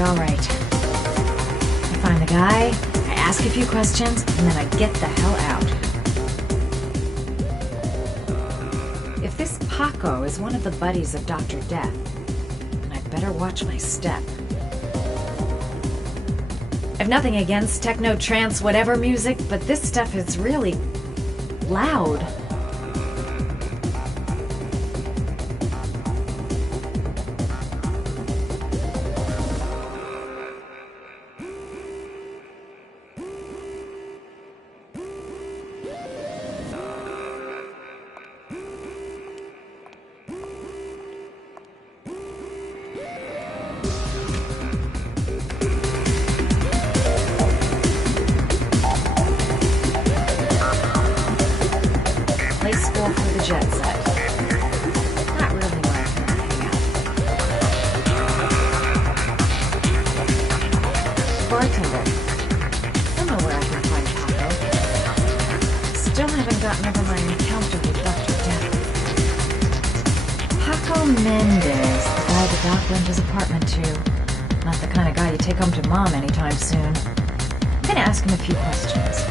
be alright. I find the guy, I ask a few questions, and then I get the hell out. If this Paco is one of the buddies of Dr. Death, then I'd better watch my step. I've nothing against techno, trance, whatever music, but this stuff is really loud. Jet set. Not really where I can hang out. Bartender. Don't know where I can find Paco. Still haven't gotten over my encounter with Dr. Death. Paco Mendez, the guy the doc lent his apartment to. Not the kind of guy you take home to mom anytime soon. I'm gonna ask him a few questions.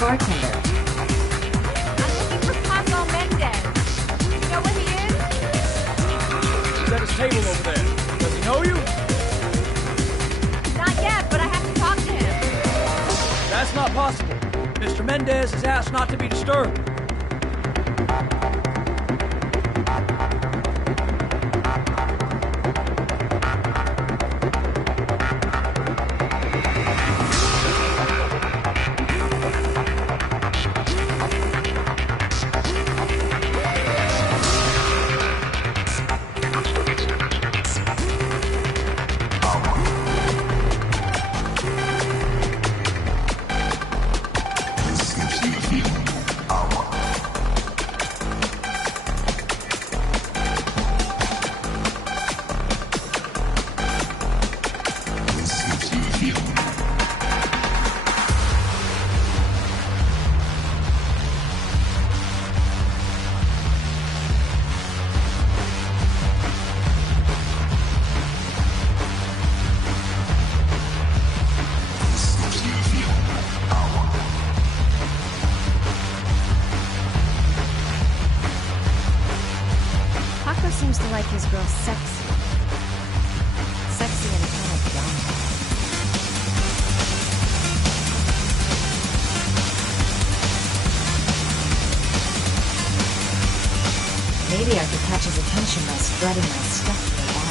Bartender. I'm looking for Paco Mendez. You know where he is? He's at his table over there. Does he know you? Not yet, but I have to talk to him. That's not possible. Mr. Mendez has asked not to be disturbed. Paco seems to like his girl sexy. Sexy and kind of dumb. Maybe I could catch his attention by spreading my stuff to the bar.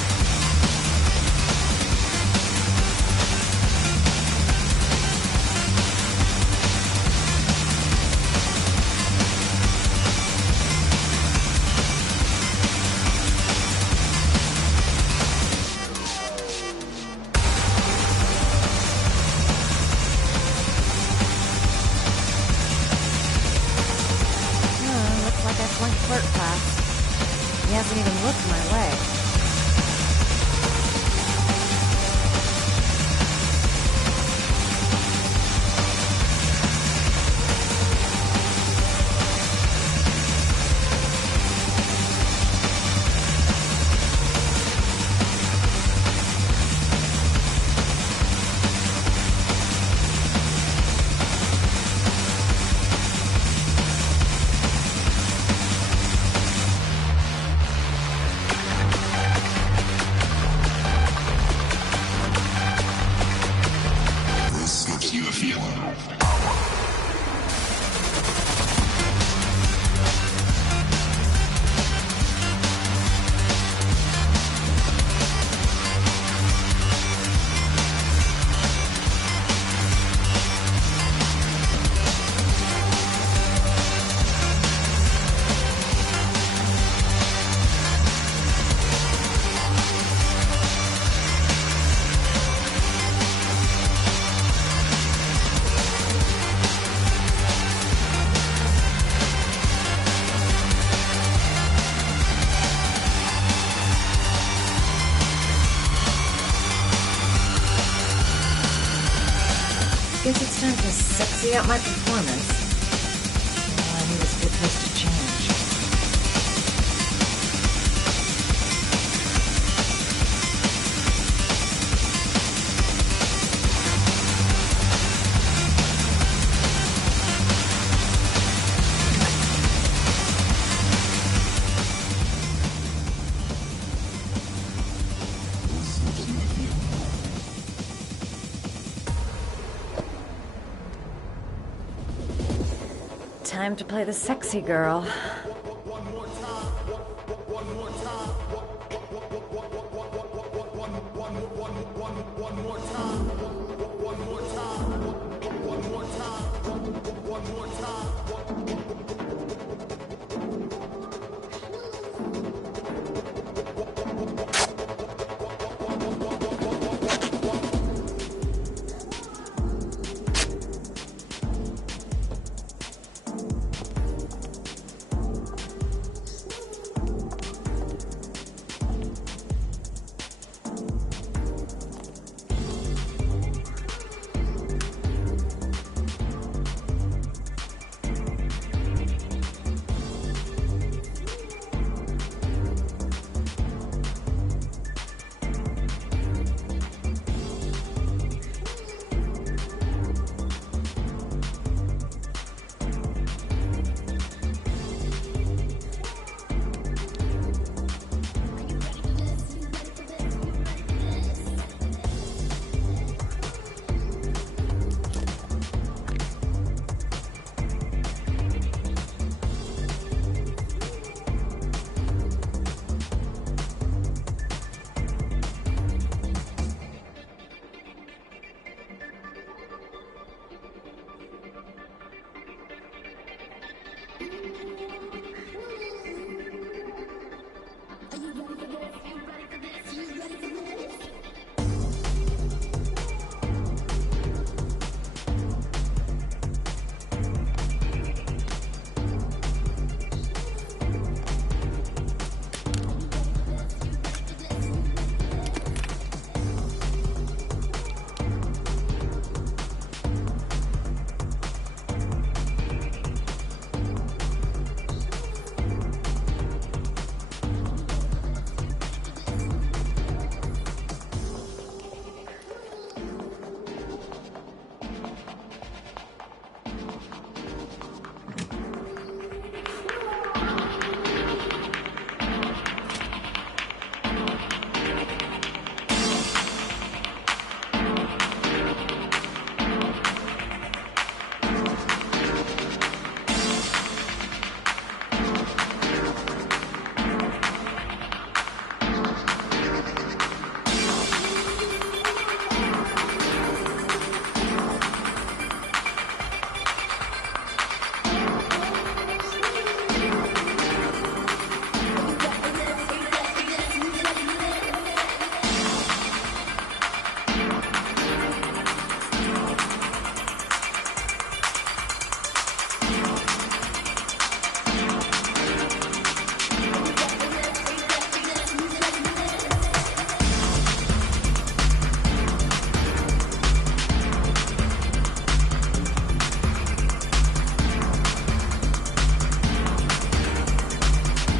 Looks like I flunked flirt class. He hasn't even looked my way. see out my performance. All I need is a good place to change. Time to play the sexy girl.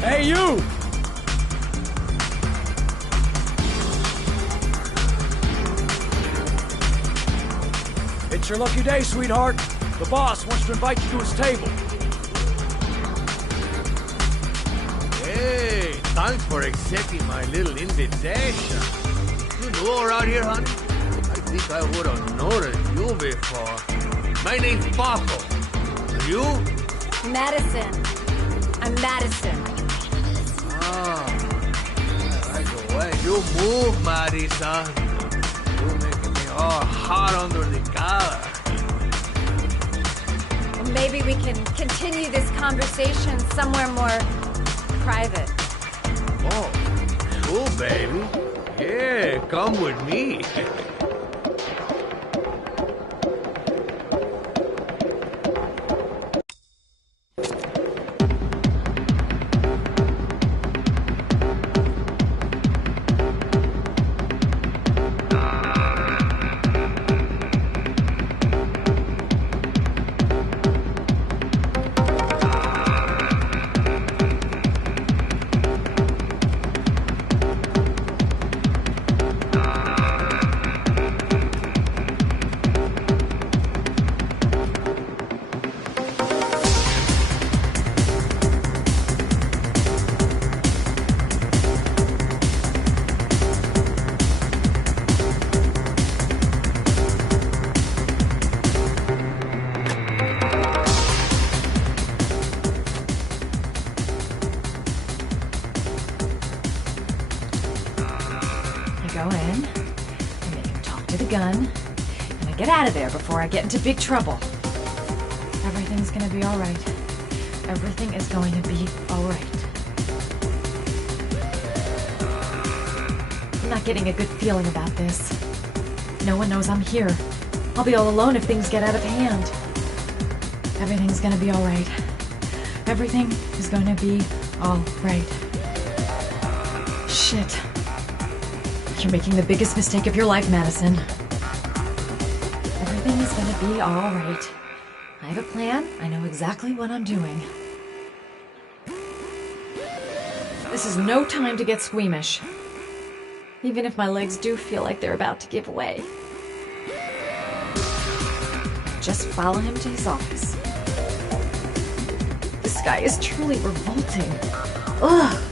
Hey, you! It's your lucky day, sweetheart. The boss wants to invite you to his table. Hey, thanks for accepting my little invitation. You new around here, honey? I think I would have noticed you before. My name's Paco. And you? Madison. I'm Madison. Ah, I like the way you move, Madison. You're making me all hot under the collar. Well, maybe we can continue this conversation somewhere more private. Oh, cool, baby. Yeah, come with me. go in, I make him talk to the gun, and I get out of there before I get into big trouble. Everything's gonna be alright. Everything is going to be alright. I'm not getting a good feeling about this. No one knows I'm here. I'll be all alone if things get out of hand. Everything's gonna be alright. Everything is gonna be alright. Shit. You're making the biggest mistake of your life, Madison. Everything is gonna be alright. I have a plan. I know exactly what I'm doing. This is no time to get squeamish. Even if my legs do feel like they're about to give way. Just follow him to his office. This guy is truly revolting. Ugh!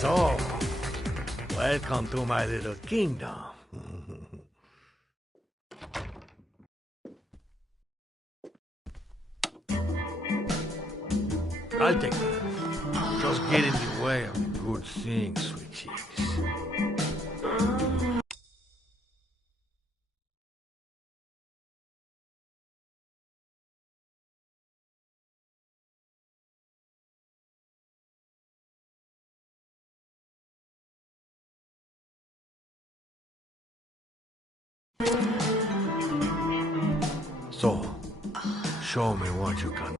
So, welcome to my little kingdom. I'll take that. Just get in the way of good things, sweet cheeks. So, show me what you can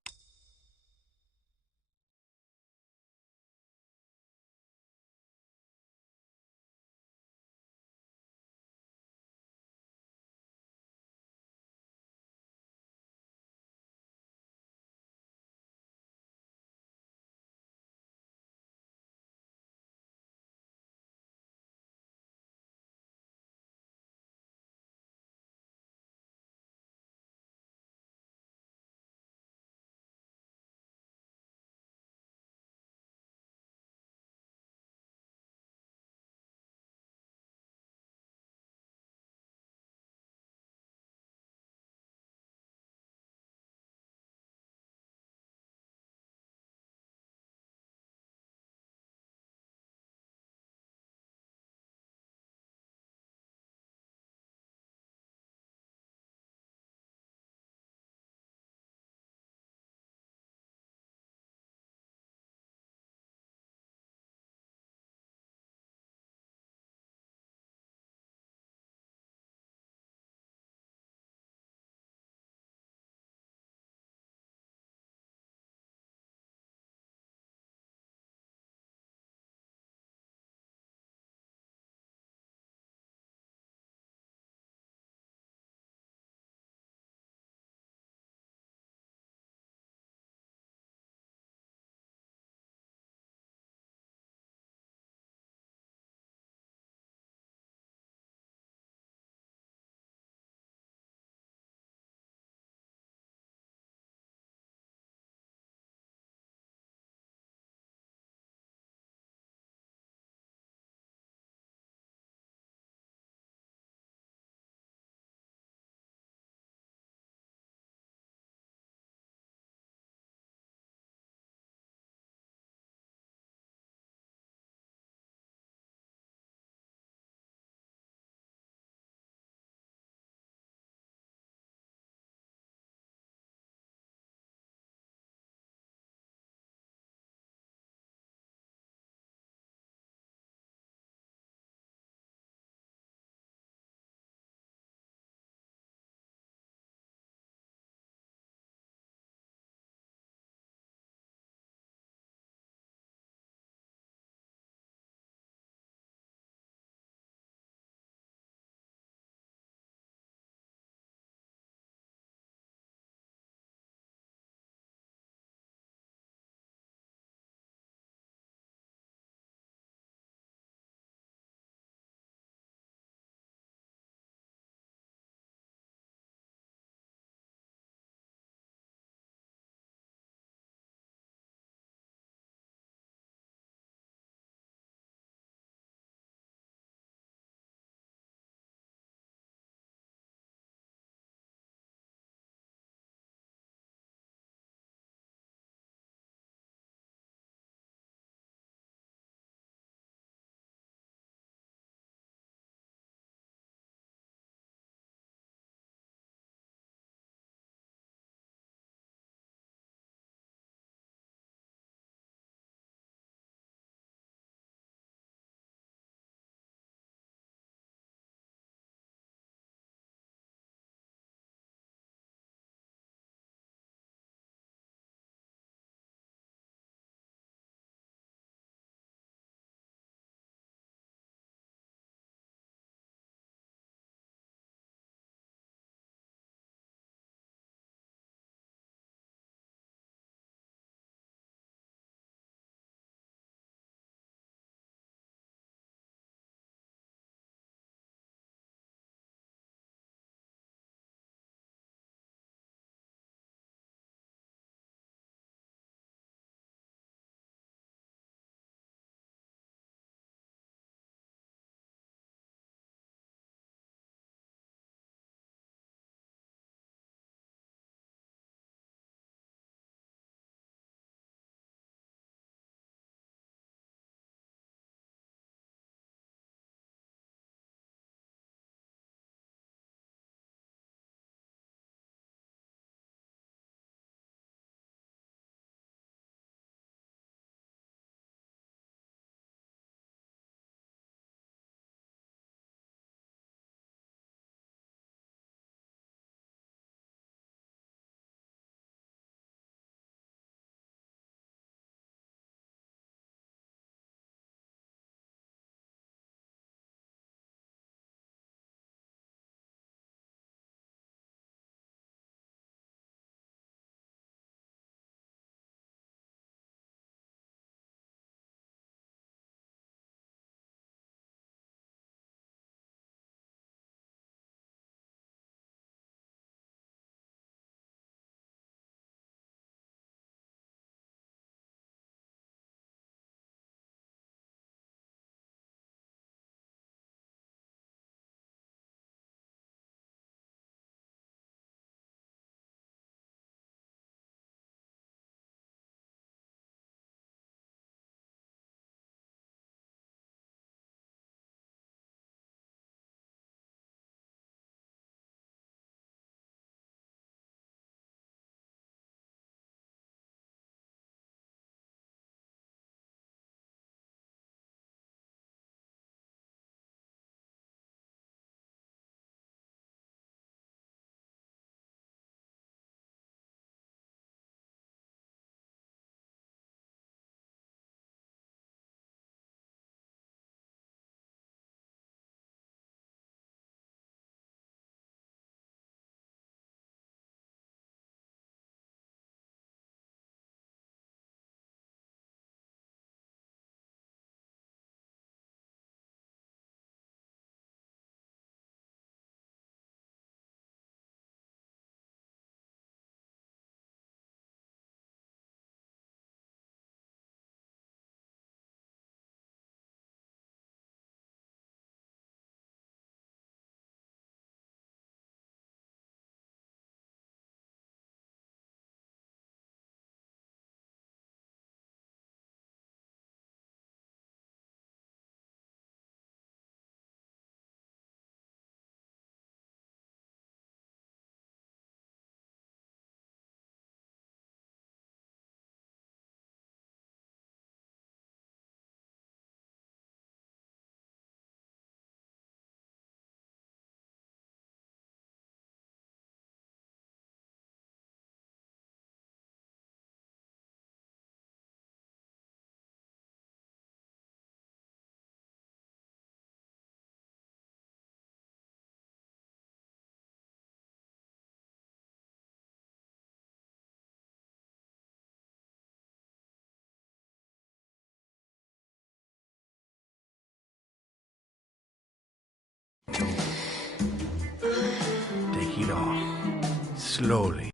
slowly.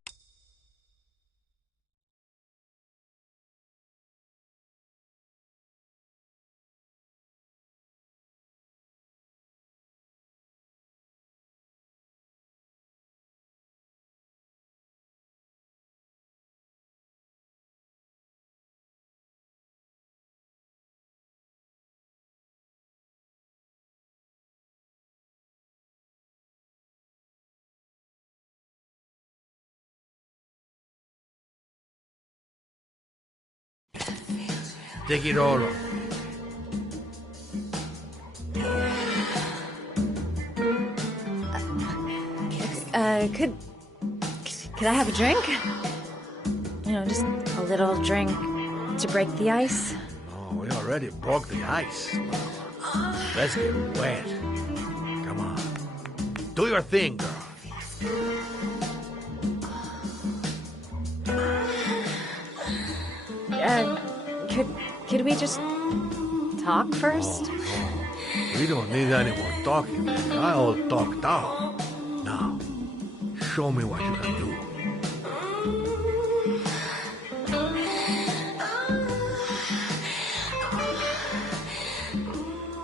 Take it all off. Could I have a drink? You know, just a little drink to break the ice. Oh, we already broke the ice. Let's get wet. Come on. Do your thing, girl. Could we just talk first? We don't need any more talking, man. I all talked out. Now, show me what you can do.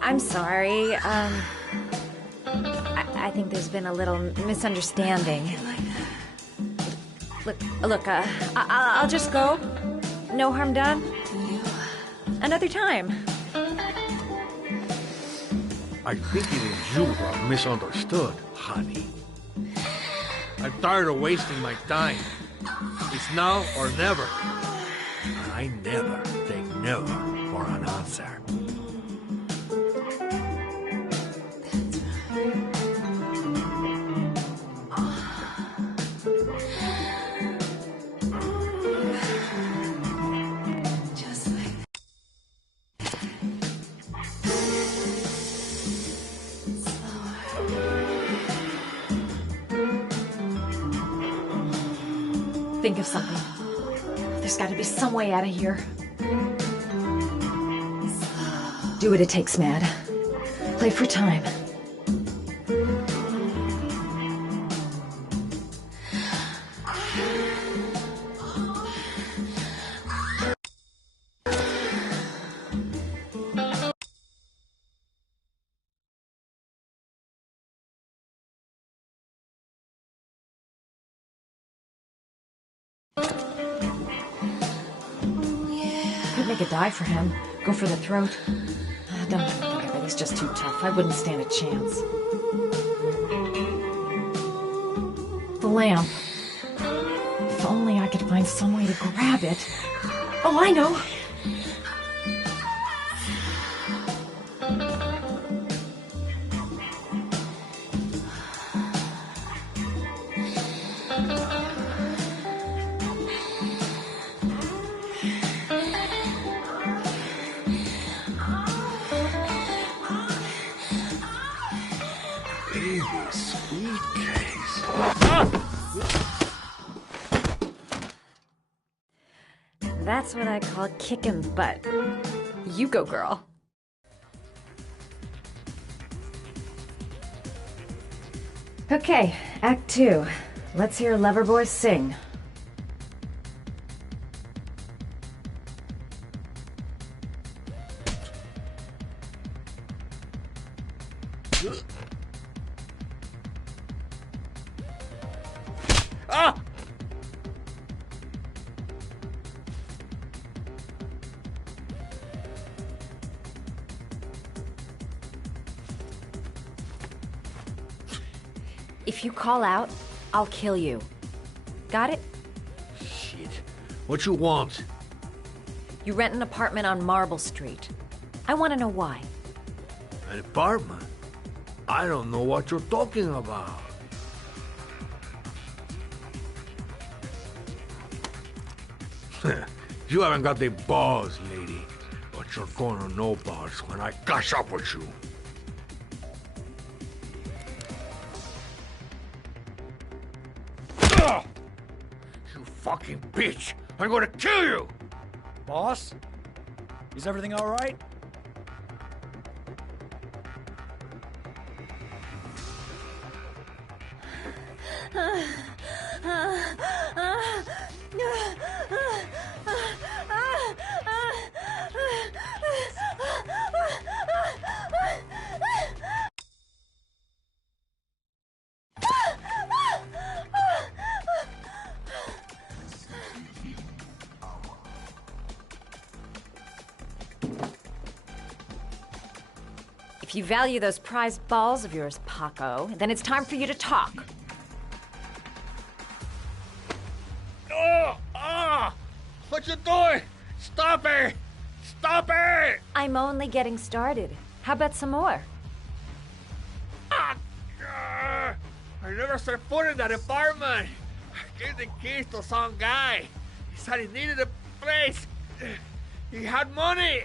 I'm sorry. I think there's been a little misunderstanding. Look, I'll just go. No harm done. Another time. I think it is you who are misunderstood, honey. I'm tired of wasting my time. It's now or never. And I never take never for an answer. Think of something. There's got to be some way out of here. Do what it takes, Mad. Play for time. Could make a dive for him. Go for the throat. Don't think of it. He's just too tough. I wouldn't stand a chance. The lamp. If only I could find some way to grab it. Oh, I know. That's what I call kicking butt. You go, girl. Okay, Act 2. Let's hear Loverboy sing. Ah! If you call out, I'll kill you. Got it? Shit. What you want? You rent an apartment on Marble Street. I want to know why. An apartment? I don't know what you're talking about. You haven't got the balls, lady. But you're gonna know balls when I catch up with you. Ugh! You fucking bitch! I'm gonna kill you! Boss? Is everything all right? If you value those prized balls of yours, Paco, then it's time for you to talk. Oh! Ah! What you doing? Stop it! Stop it! I'm only getting started. How about some more? Ah! I never set foot in that apartment. I gave the keys to some guy. He said he needed a place. He had money.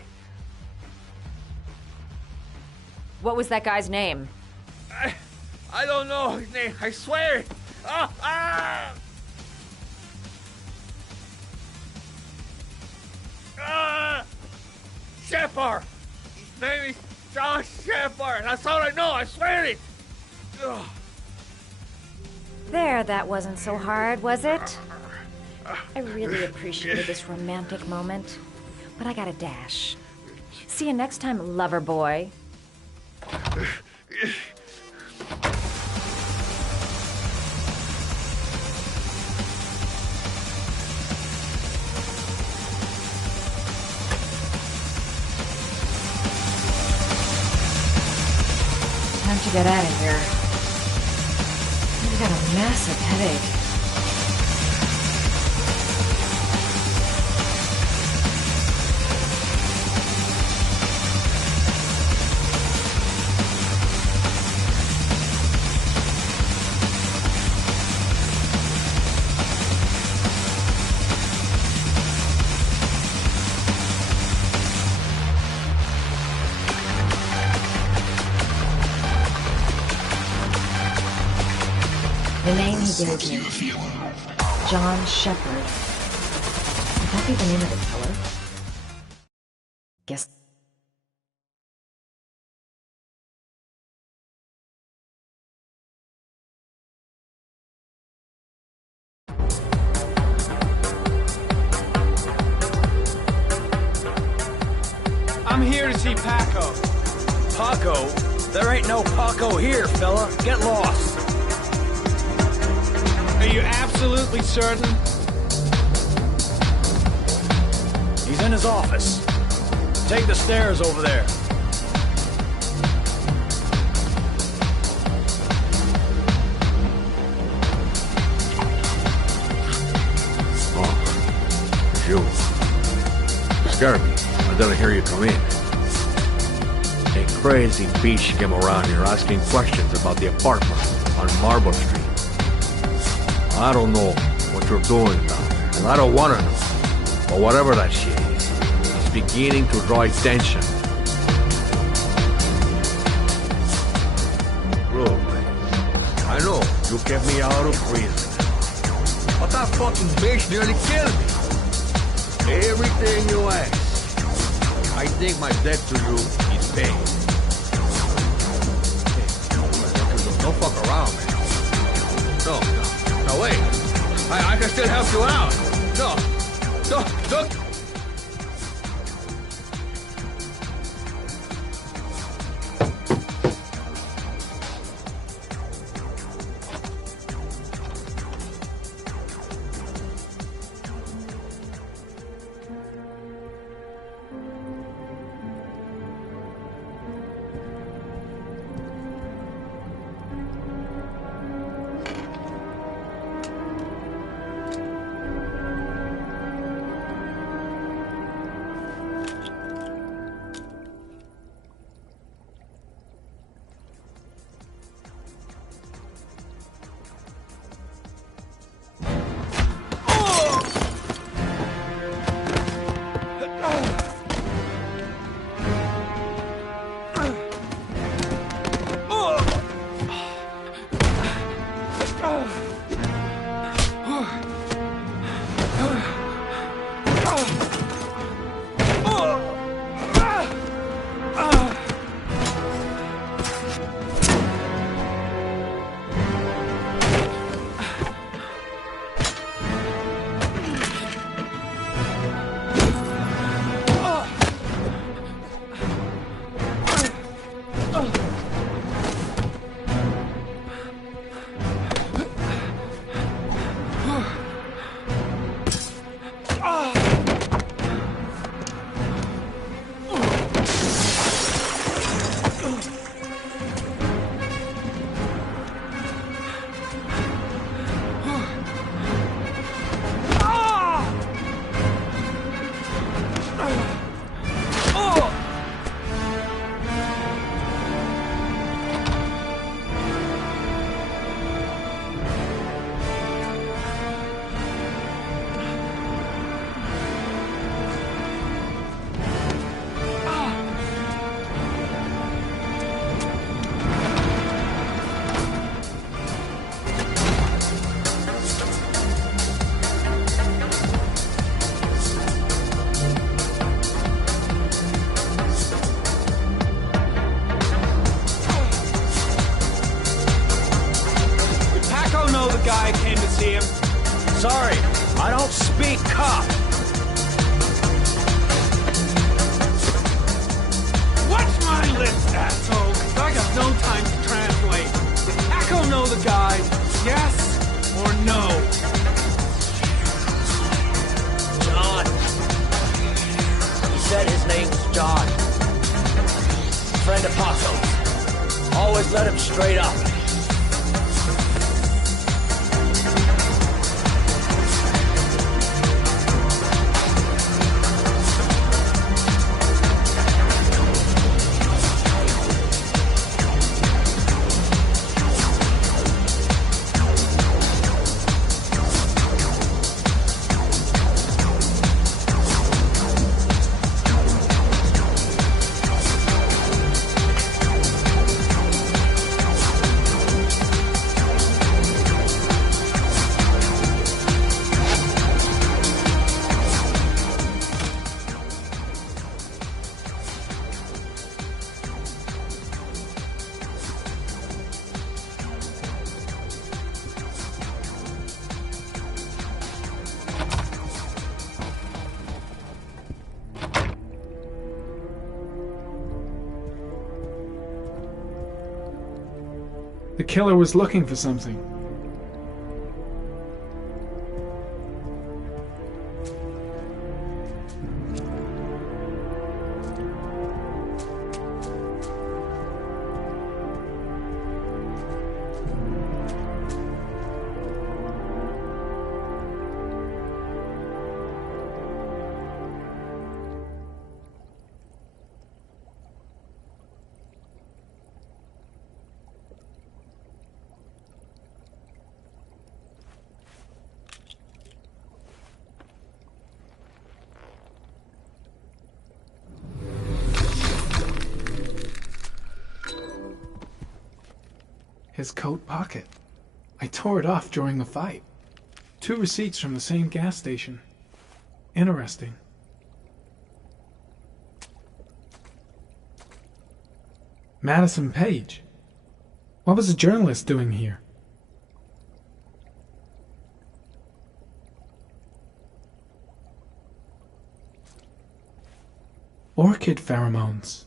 What was that guy's name? I don't know his name. I swear. Ah! Ah! Ah! Shepard. His name is John Shepard. That's all I know. I swear it. Ugh. There, that wasn't so hard, was it? I really appreciated this romantic moment, but I gotta dash. See you next time, lover boy. Time to get out of here. I've got a massive headache. The name he gave me, John Shepard. Would that be the name of the killer? Guess. I'm here to see Paco. Paco? There ain't no Paco here, fella. Get lost. Are you absolutely certain? He's in his office. Take the stairs over there. Oh, you. You scared me. I didn't hear you come in. A crazy bitch came around here asking questions about the apartment on Marble Street. I don't know what you're doing down there, and I don't want to know. But whatever that shit is, it's beginning to draw attention. Look, I know you kept me out of prison, but that fucking bitch nearly killed me. Everything you ask, I think my debt to you is paid. Hey, don't fuck around, man. No. No, wait. I can still help you out. No. Don't. Guy came to see him. Sorry, I don't speak cop. Watch my lips, asshole, 'cause I got no time to translate. Did Paco know the guy? Yes or no? John. He said his name was John. Friend of Paco's. Always let him straight up. The killer was looking for something. His coat pocket. I tore it off during the fight. 2 receipts from the same gas station. Interesting. Madison Page. What was a journalist doing here? Orchid pheromones.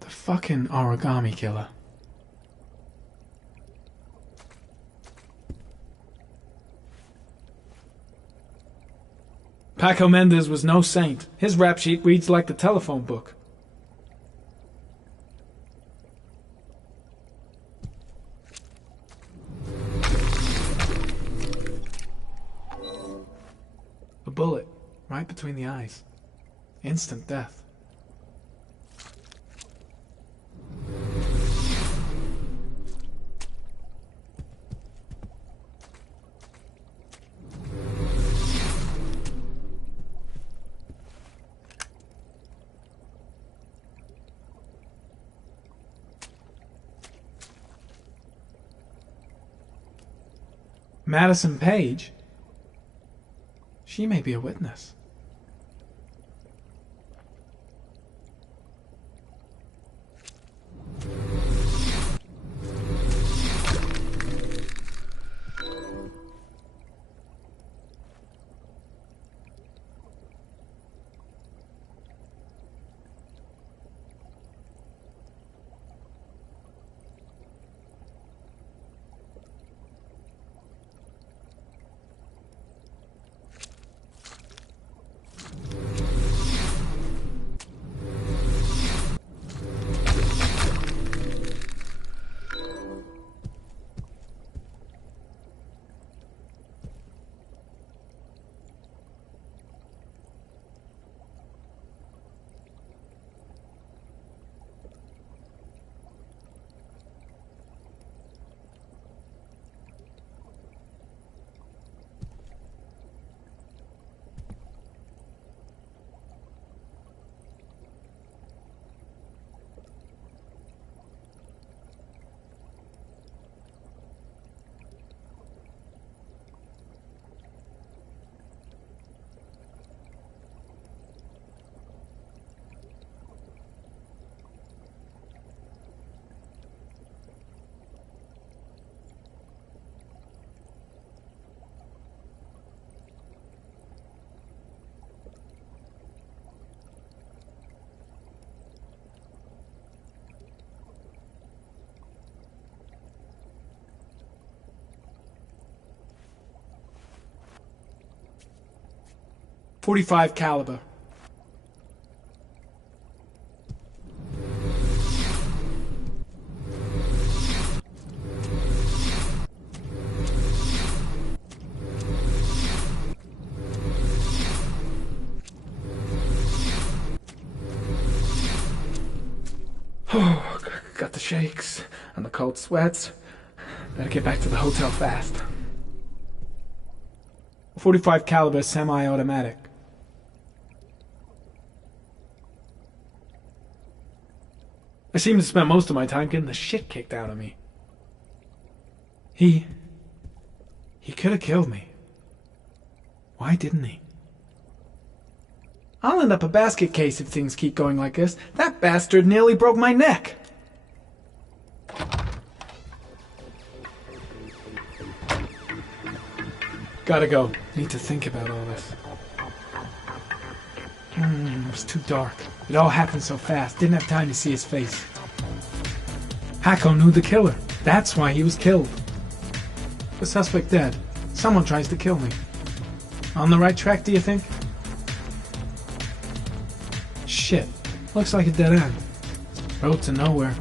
The fucking origami killer. Paco Mendez was no saint. His rap sheet reads like the telephone book. A bullet, right between the eyes. Instant death. Madison Page? She may be a witness. .45 caliber. Oh, got the shakes and the cold sweats. Better get back to the hotel fast. .45 caliber semi-automatic. I seem to spend most of my time getting the shit kicked out of me. He could have killed me. Why didn't he? I'll end up a basket case if things keep going like this. That bastard nearly broke my neck. Gotta go. Need to think about all this. It was too dark. It all happened so fast. Didn't have time to see his face. Hako knew the killer. That's why he was killed. The suspect dead. Someone tries to kill me. On the right track, do you think? Shit. Looks like a dead end. Road to nowhere.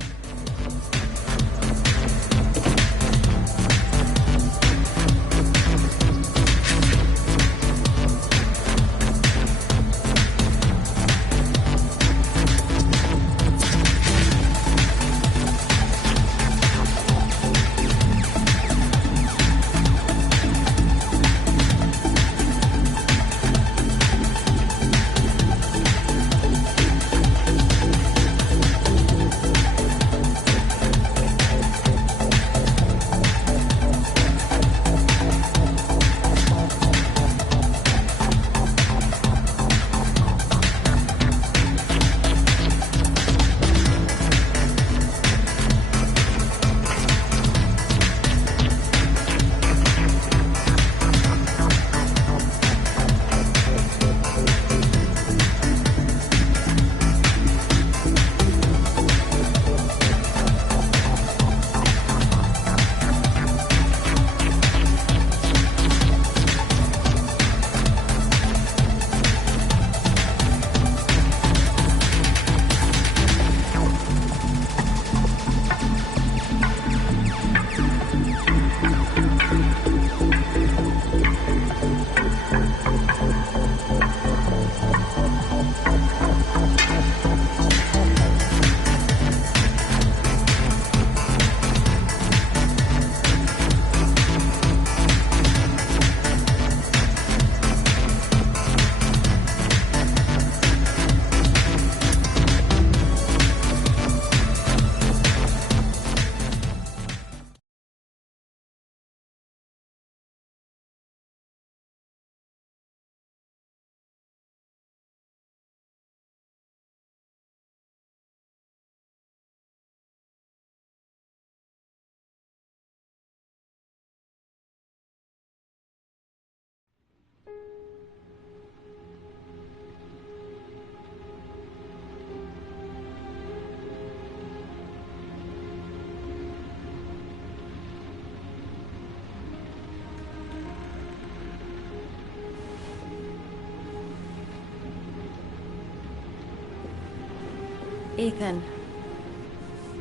Ethan,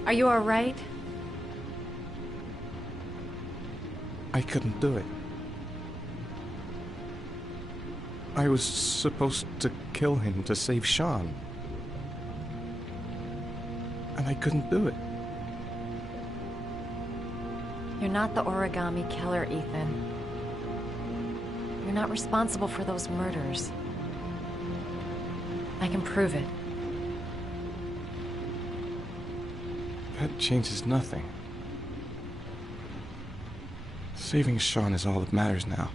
are you all right? I couldn't do it. I was supposed to kill him to save Sean. And I couldn't do it. You're not the origami killer, Ethan. You're not responsible for those murders. I can prove it. That changes nothing. Saving Sean is all that matters now.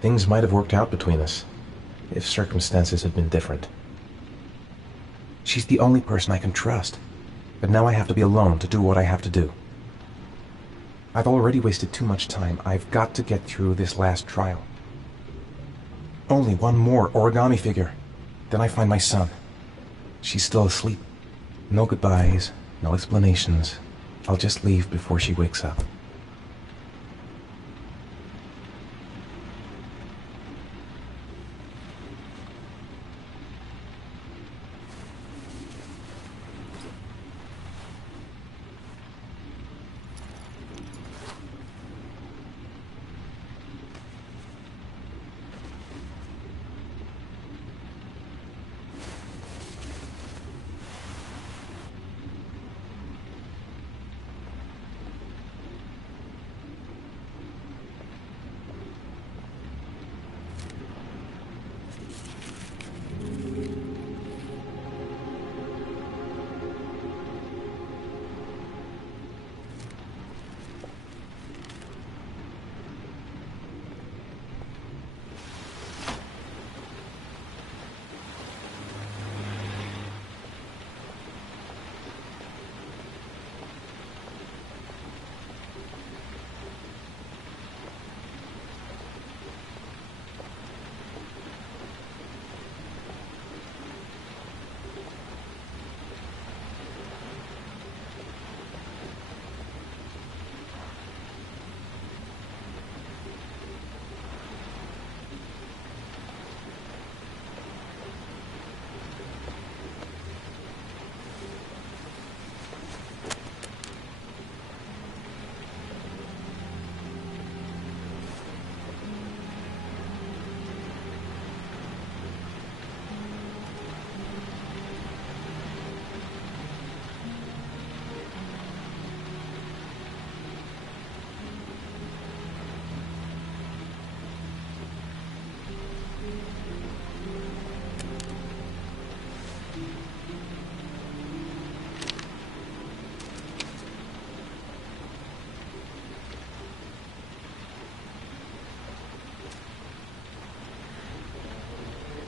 Things might have worked out between us, if circumstances had been different. She's the only person I can trust, but now I have to be alone to do what I have to do. I've already wasted too much time. I've got to get through this last trial. Only one more origami figure. Then I find my son. She's still asleep. No goodbyes, no explanations. I'll just leave before she wakes up.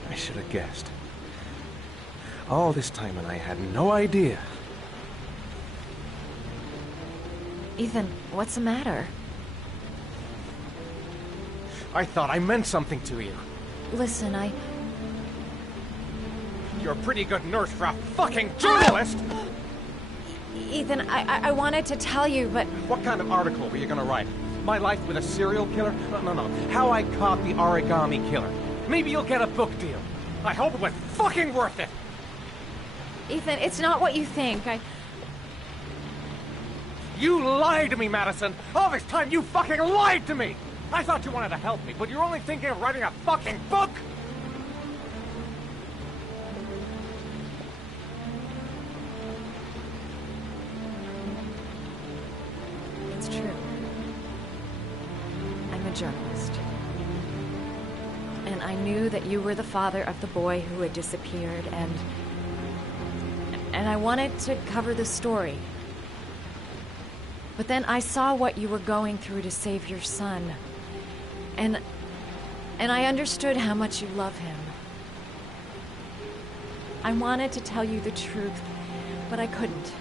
I should have guessed. All this time and I had no idea. Ethan, what's the matter? I thought I meant something to you. Listen, You're a pretty good nurse for a fucking journalist! Ethan, I wanted to tell you, but... What kind of article were you gonna write? My life with a serial killer? No. How I caught the origami killer. Maybe you'll get a book deal. I hope it was fucking worth it! Ethan, it's not what you think. You lied to me, Madison! All this time you fucking lied to me! I thought you wanted to help me, but you're only thinking of writing a fucking book! It's true. I'm a journalist. And I knew that you were the father of the boy who had disappeared, and I wanted to cover the story. But then I saw what you were going through to save your son. And I understood how much you love him. I wanted to tell you the truth, but I couldn't.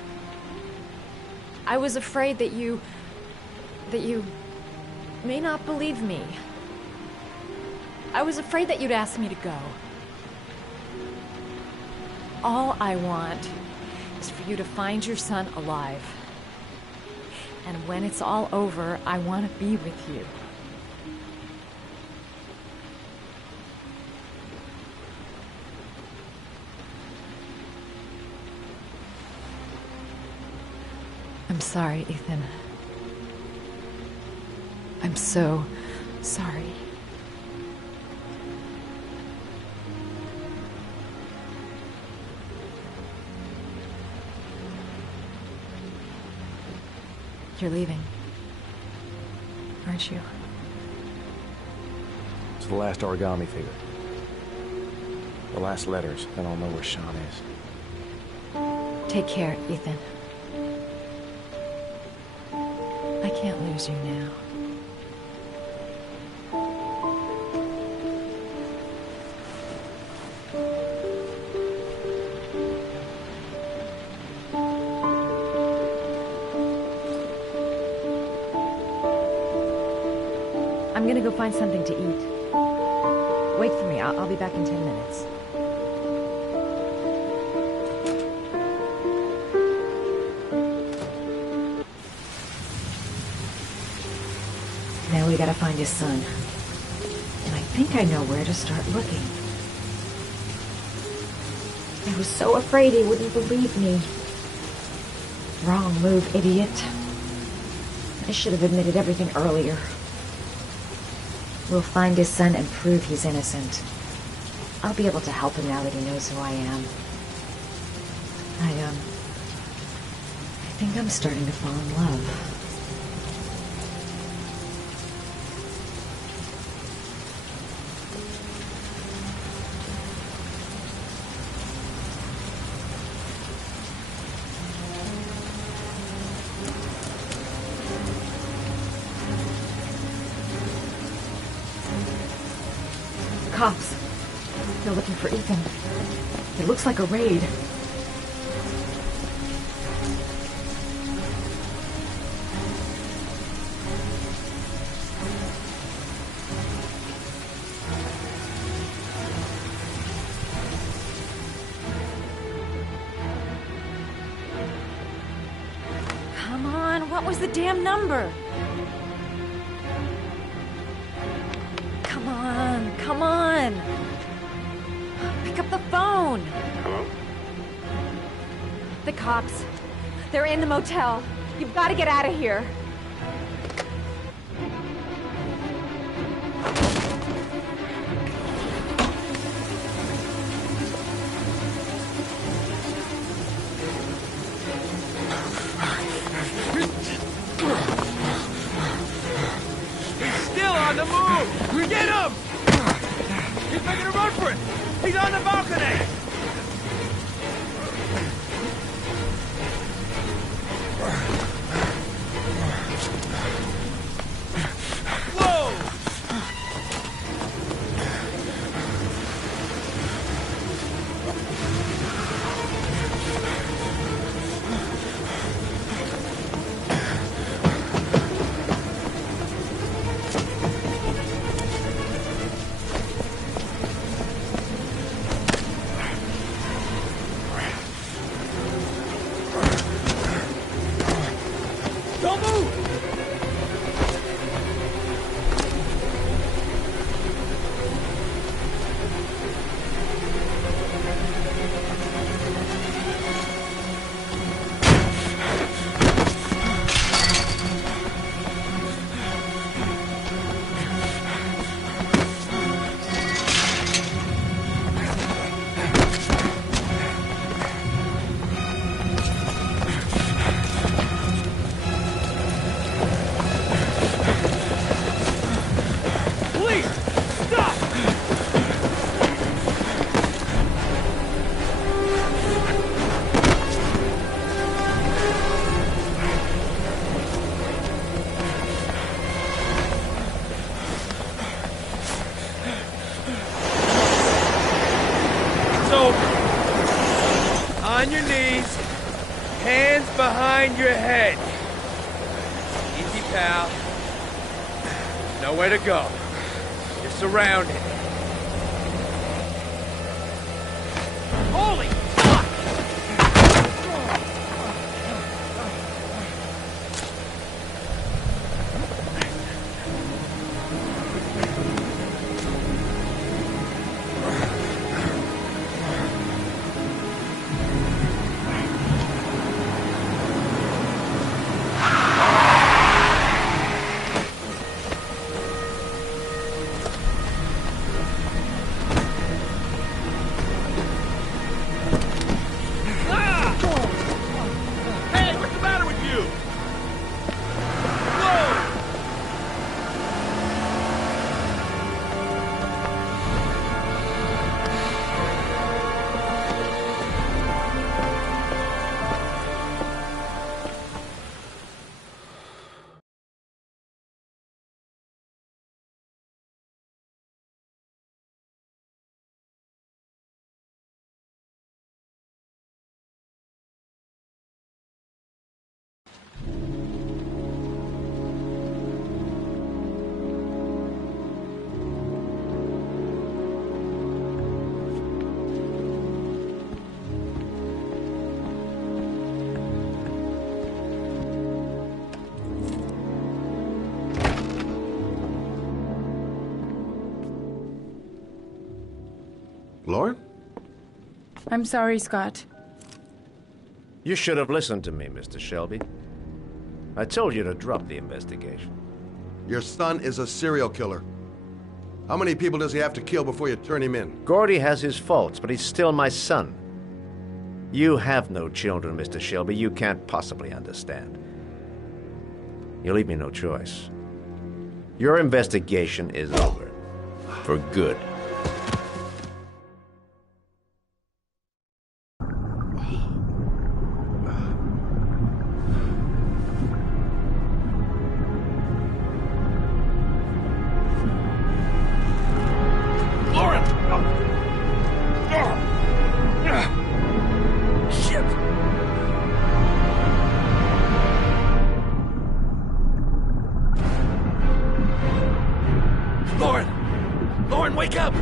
I was afraid that you may not believe me. I was afraid that you'd ask me to go. All I want is for you to find your son alive. And when it's all over, I want to be with you. I'm sorry, Ethan. I'm so sorry. You're leaving, aren't you? It's the last origami figure. The last letters, then I'll know where Sean is. Take care, Ethan. I can't lose you now. gonna go find something to eat. Wait for me. I'll be back in 10 minutes. Now we gotta find his son. And I think I know where to start looking. I was so afraid he wouldn't believe me. Wrong move, idiot. I should have admitted everything earlier. We'll find his son and prove he's innocent. I'll be able to help him now that he knows who I am. I think I'm starting to fall in love. Cops. They're looking for Ethan. It looks like a raid. Come on, what was the damn number? Come on! Pick up the phone! Hello? The cops. They're in the motel. You've got to get out of here. He's still on the move! Get him! He's making a run for it! He's on the balcony! Whoa! Don't move! Please, stop! So, on your knees, hands behind your head. Easy, pal. Nowhere to go. You're surrounded. Holy fuck! Lauren? I'm sorry, Scott. You should have listened to me, Mr. Shelby. I told you to drop the investigation. Your son is a serial killer. How many people does he have to kill before you turn him in? Gordy has his faults, but he's still my son. You have no children, Mr. Shelby. You can't possibly understand. You leave me no choice. Your investigation is over. For good. Lauren, wake up!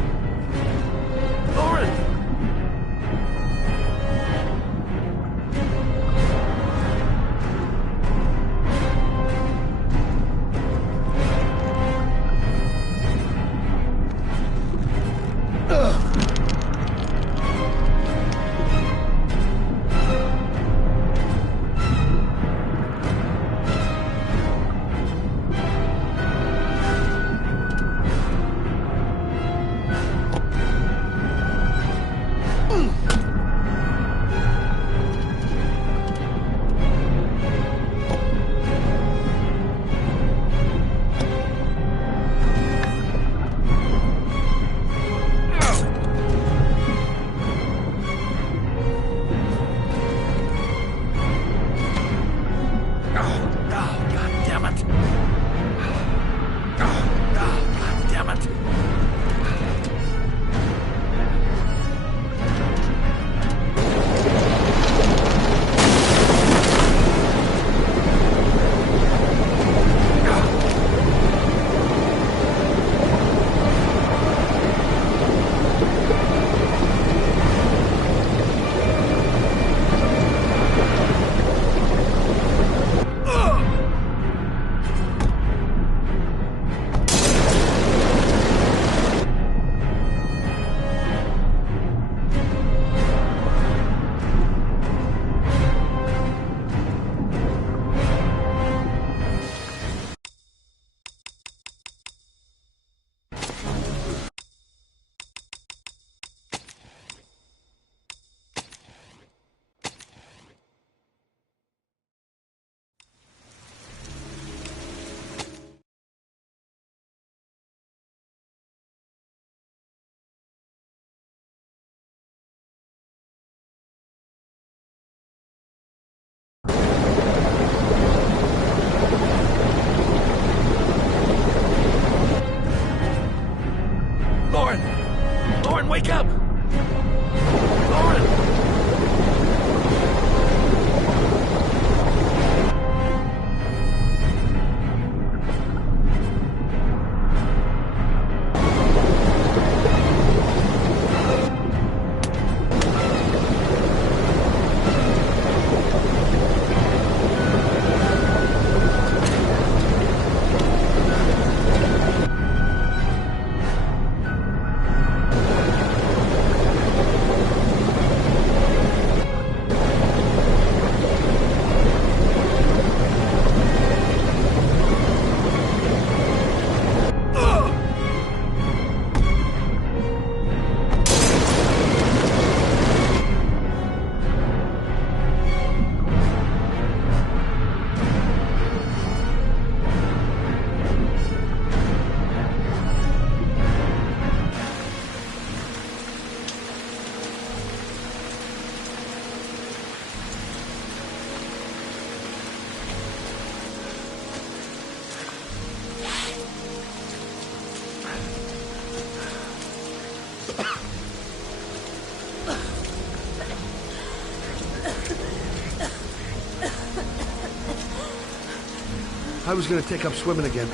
Lauren! Lauren, wake up! Lauren! I was gonna take up swimming again.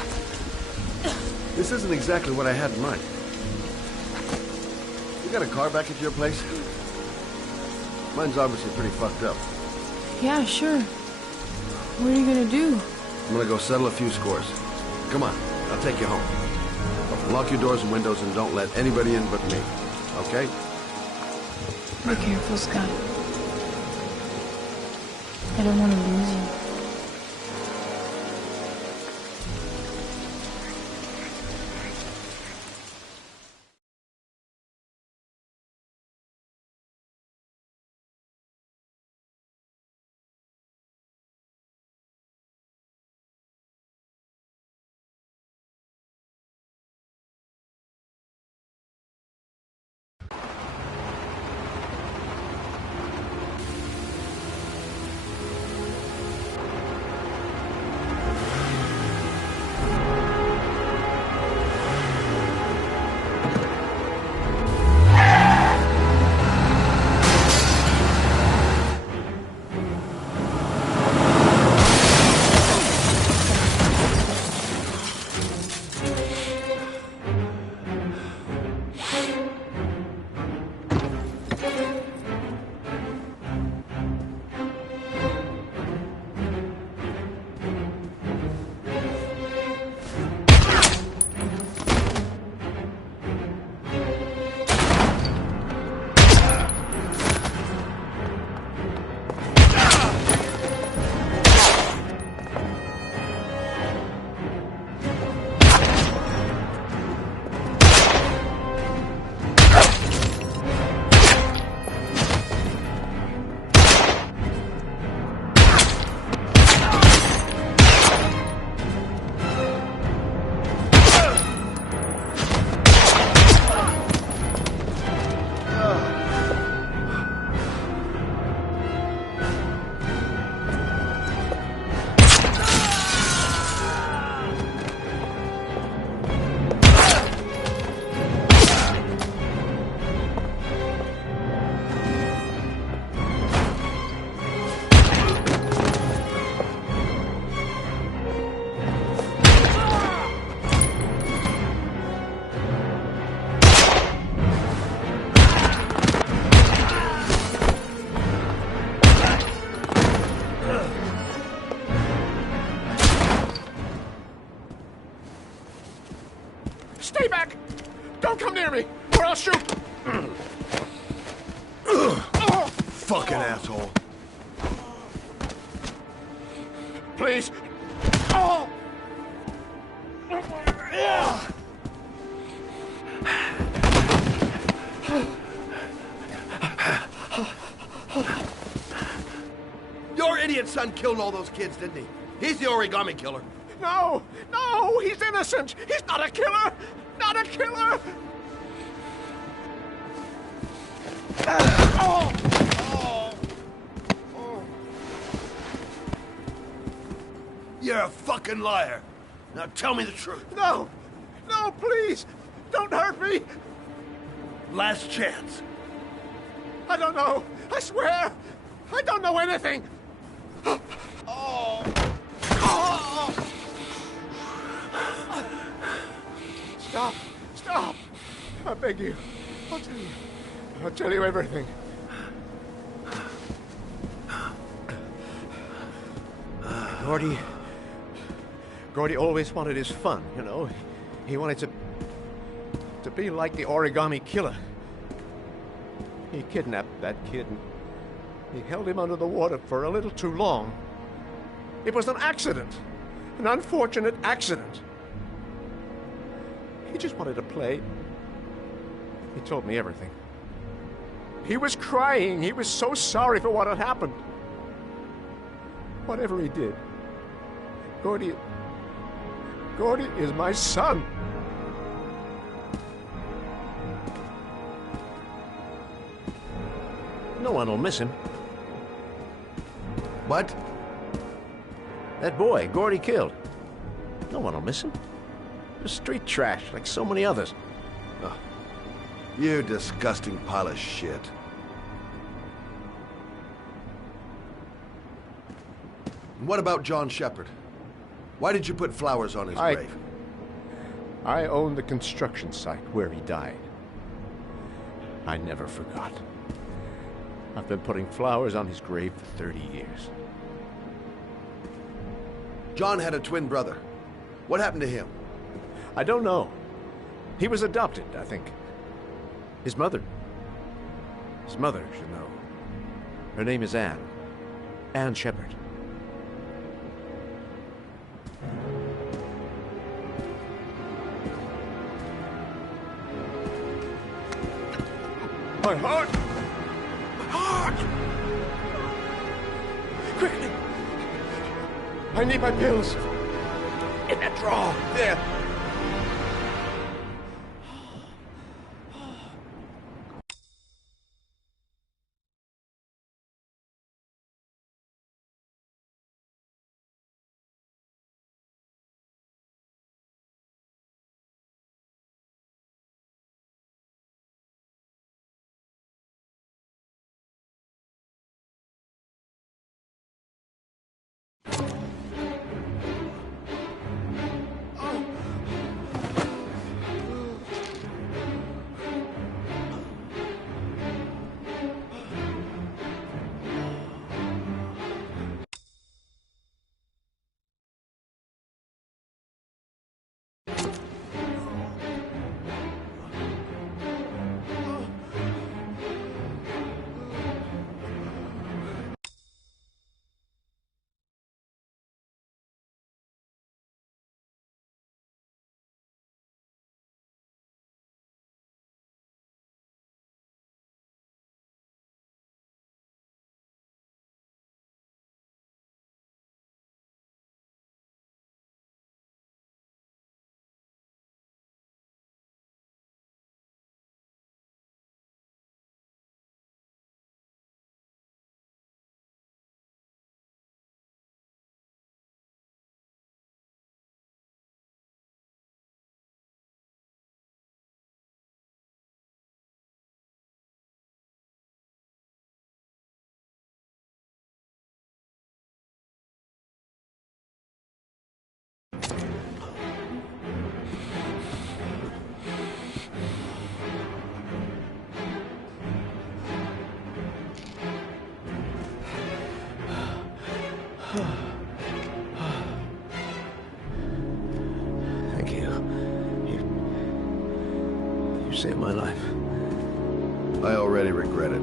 This isn't exactly what I had in mind. You got a car back at your place? Mine's obviously pretty fucked up. Yeah, sure. What are you gonna do? I'm gonna go settle a few scores. Come on, I'll take you home. Lock your doors and windows and don't let anybody in but me, okay? Be careful, Scott. I don't want to lose you. Stay back! Don't come near me, or I'll shoot! Fucking asshole. Please. Oh! Your idiot son killed all those kids, didn't he? He's the origami killer. No! No! He's innocent! He's not a killer! Not a killer! Oh! You're a fucking liar. Now tell me the truth. No! No, please! Don't hurt me! Last chance. I don't know. I swear! I don't know anything! Stop! Stop! I beg you. I'll tell you. I'll tell you everything. Gordy always wanted his fun, you know. He wanted to be like the origami killer. He kidnapped that kid and he held him under the water for a little too long. It was an accident. An unfortunate accident. He just wanted to play. He told me everything. He was crying. He was so sorry for what had happened. Whatever he did, Gordy is my son. No one will miss him. What? That boy, Gordy killed. No one will miss him. Just street trash, like so many others. Oh, you disgusting pile of shit. And what about John Shepard? Why did you put flowers on his grave? I own the construction site where he died. I never forgot. I've been putting flowers on his grave for 30 years. John had a twin brother. What happened to him? I don't know. He was adopted, I think. His mother His mother should know. Her name is Anne. Anne Shepard. My heart! My heart! Quickly! I need my pills. In that drawer. There. Thank you. You saved my life. I already regret it.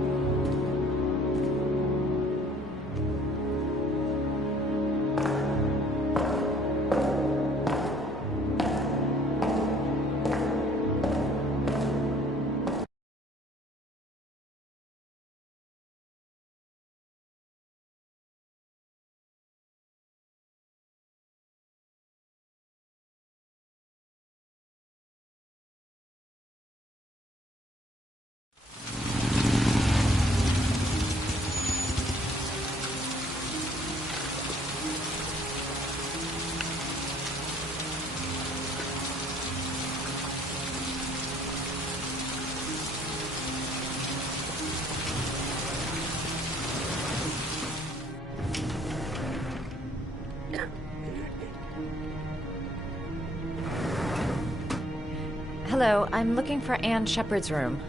Hello, I'm looking for Anne Shepard's room.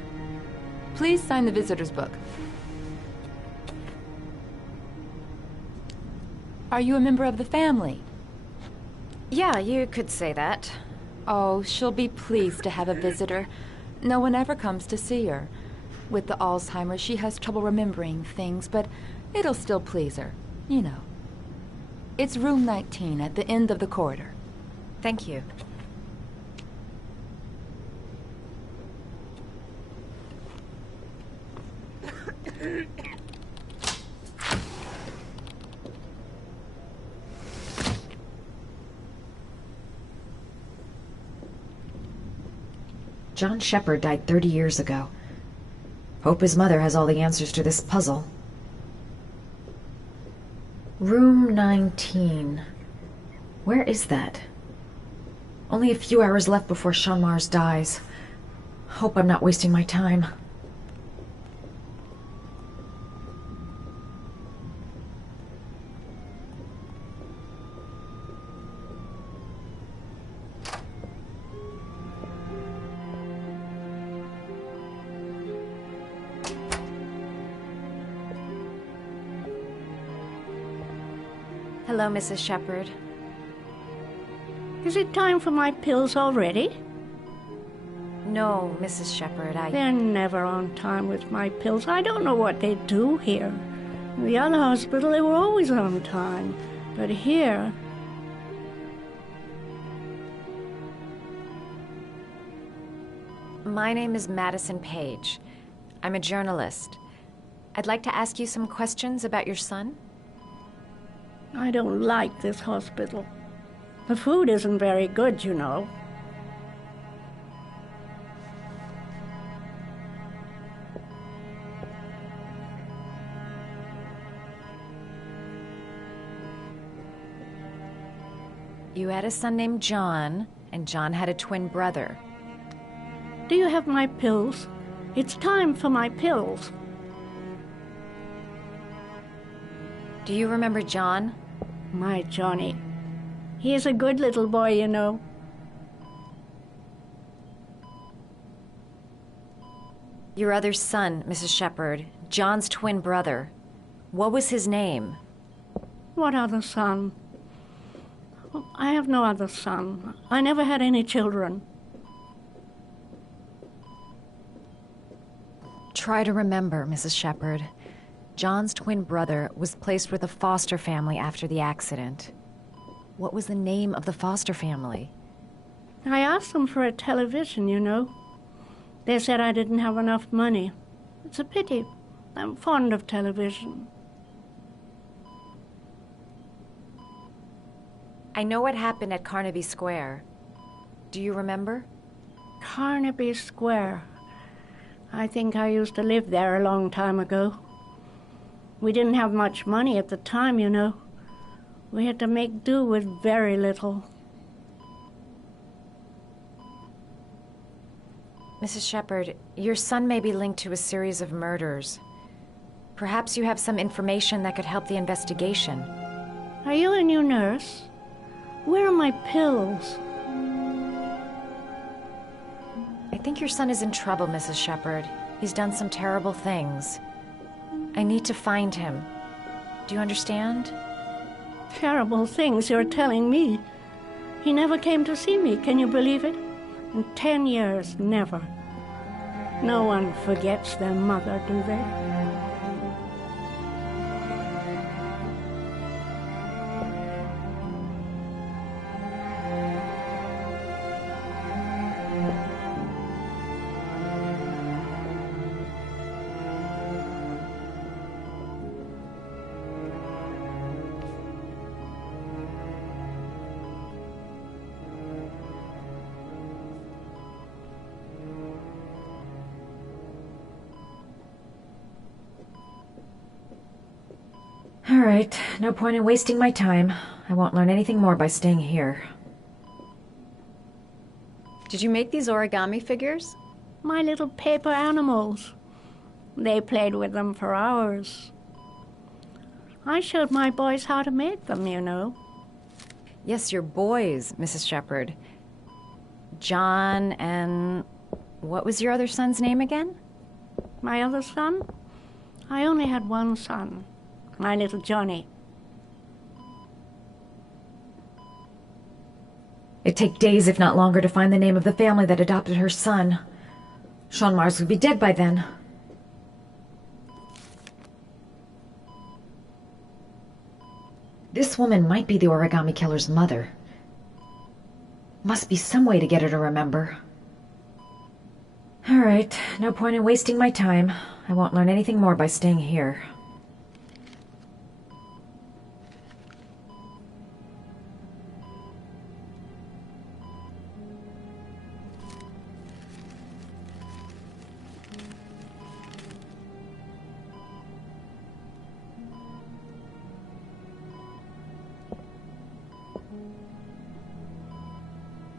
Please sign the visitor's book. Are you a member of the family? Yeah, you could say that. Oh, she'll be pleased to have a visitor. No one ever comes to see her. With the Alzheimer's, she has trouble remembering things, but it'll still please her. You know. It's room 19 at the end of the corridor. Thank you. John Shepard died 30 years ago. Hope his mother has all the answers to this puzzle. Room 19. Where is that? Only a few hours left before Sean Mars dies. Hope I'm not wasting my time. Hello, Mrs. Shepard. Is it time for my pills already? No, Mrs. Shepherd, They're never on time with my pills. I don't know what they do here. In the other hospital, they were always on time. But here... My name is Madison Page. I'm a journalist. I'd like to ask you some questions about your son. I don't like this hospital. The food isn't very good, you know. You had a son named John, and John had a twin brother. Do you have my pills? It's time for my pills. Do you remember John? My Johnny. He is a good little boy, you know. Your other son, Mrs. Shepherd, John's twin brother. What was his name? What other son? I have no other son. I never had any children. Try to remember, Mrs. Shepherd. John's twin brother was placed with a foster family after the accident. What was the name of the foster family? I asked them for a television, you know. They said I didn't have enough money. It's a pity. I'm fond of television. I know what happened at Carnaby Square. Do you remember? Carnaby Square. I think I used to live there a long time ago. We didn't have much money at the time, you know. We had to make do with very little. Mrs. Shepherd, your son may be linked to a series of murders. Perhaps you have some information that could help the investigation. Are you a new nurse? Where are my pills? I think your son is in trouble, Mrs. Shepherd. He's done some terrible things. I need to find him. Do you understand? Terrible things you're telling me. He never came to see me, can you believe it? In 10 years, never. No one forgets their mother, do they? All right, no point in wasting my time. I won't learn anything more by staying here. Did you make these origami figures? My little paper animals. They played with them for hours. I showed my boys how to make them, you know. Yes, your boys, Mrs. Shepherd. John and... what was your other son's name again? My other son? I only had one son. My little Johnny. It'd take days, if not longer, to find the name of the family that adopted her son. Sean Mars would be dead by then. This woman might be the origami killer's mother. Must be some way to get her to remember. All right, no point in wasting my time. I won't learn anything more by staying here.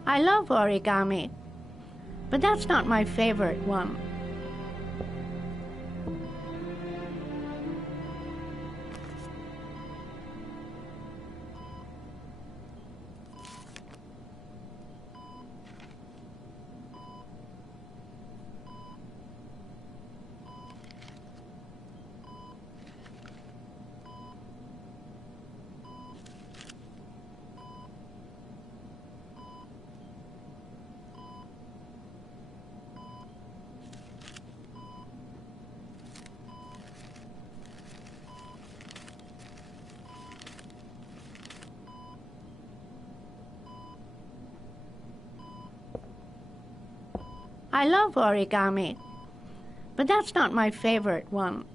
I love origami, but that's not my favorite one. I love origami, but that's not my favorite one.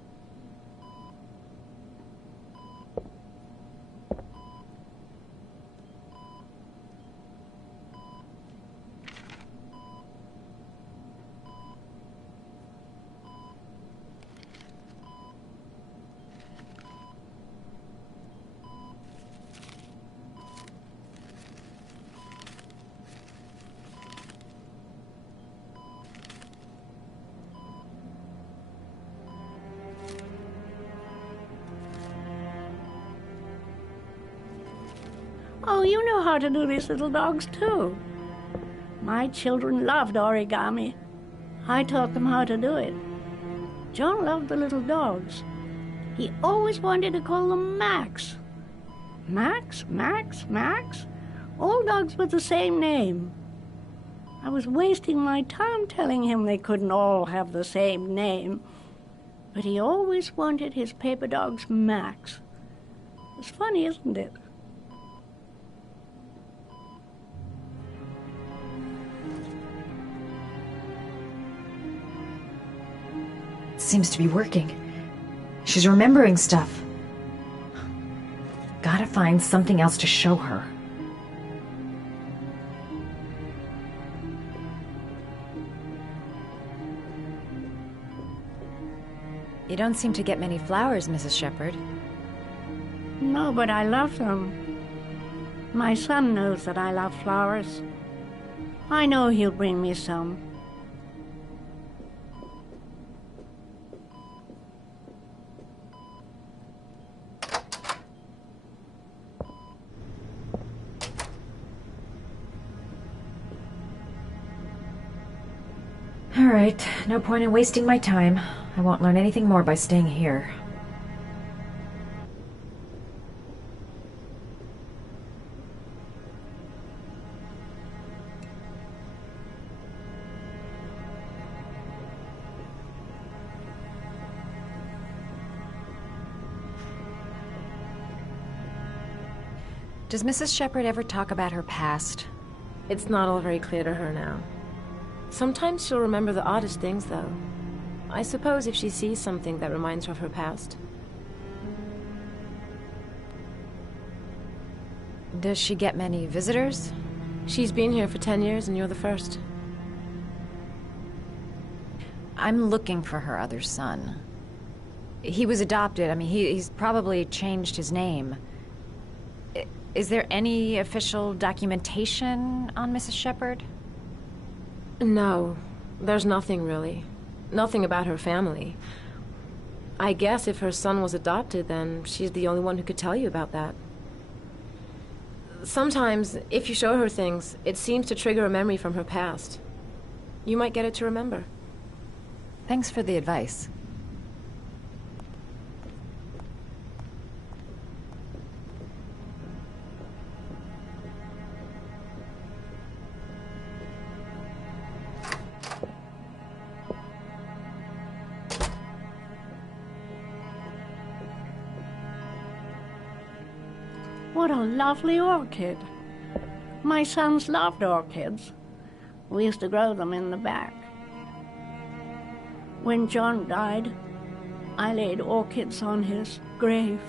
Oh, you know how to do these little dogs, too. My children loved origami. I taught them how to do it. John loved the little dogs. He always wanted to call them Max. Max, Max, Max? All dogs with the same name. I was wasting my time telling him they couldn't all have the same name. But he always wanted his paper dogs Max. It's funny, isn't it? Seems to be working. She's remembering stuff. Gotta find something else to show her. You don't seem to get many flowers, Mrs. Shepherd. No, but I love them. My son knows that I love flowers. I know he'll bring me some. All right, no point in wasting my time. I won't learn anything more by staying here. Does Mrs. Shepherd ever talk about her past? It's not all very clear to her now. Sometimes she'll remember the oddest things, though. I suppose if she sees something that reminds her of her past. Does she get many visitors? She's been here for 10 years, and you're the first. I'm looking for her other son. He was adopted. I mean, he's probably changed his name. Is there any official documentation on Mrs. Shepherd? No, there's nothing really. Nothing about her family. I guess if her son was adopted, then she's the only one who could tell you about that. Sometimes, if you show her things, it seems to trigger a memory from her past. You might get it to remember. Thanks for the advice. What a lovely orchid. My sons loved orchids. We used to grow them in the back. When John died, I laid orchids on his grave.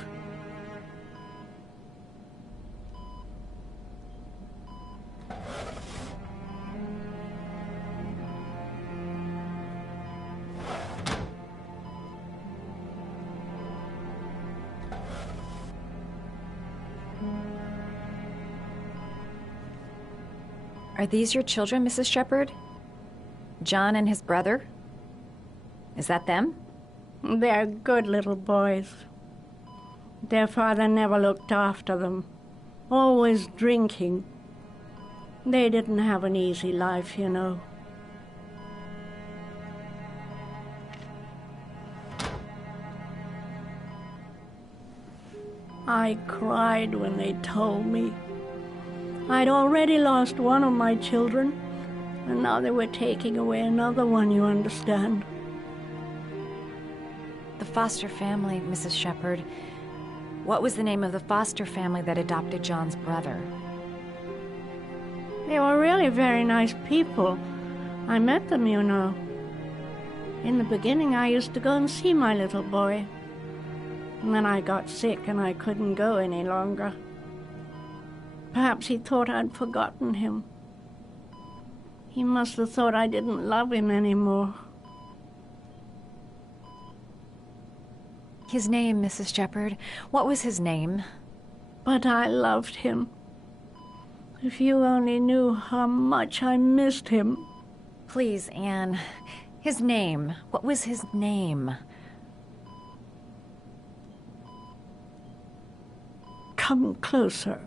Are these your children, Mrs. Shepherd? John and his brother? Is that them? They're good little boys. Their father never looked after them, always drinking. They didn't have an easy life, you know. I cried when they told me. I'd already lost one of my children, and now they were taking away another one, you understand. The foster family, Mrs. Shepherd. What was the name of the foster family that adopted John's brother? They were really very nice people. I met them, you know. In the beginning, I used to go and see my little boy. And then I got sick and I couldn't go any longer. Perhaps he thought I'd forgotten him. He must have thought I didn't love him anymore. His name, Mrs. Shepherd. What was his name? But I loved him. If you only knew how much I missed him. Please, Anne. His name. What was his name? Come closer.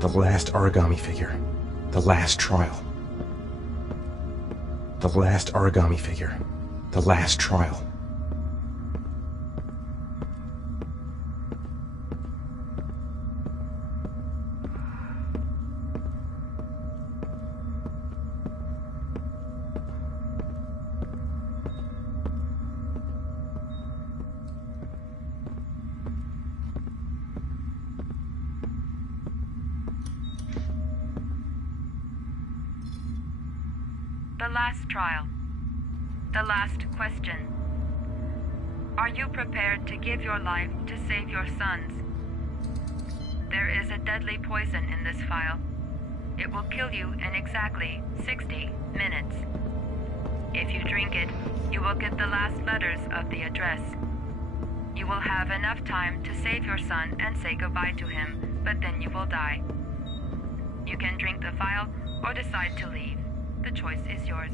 The last origami figure. The last trial. The last origami figure. The last trial. The last trial. The last question. Are you prepared to give your life to save your sons? There is a deadly poison in this vial. It will kill you in exactly 60 minutes. If you drink it, you will get the last letters of the address. You will have enough time to save your son and say goodbye to him, but then you will die. You can drink the vial or decide to leave. The choice is yours.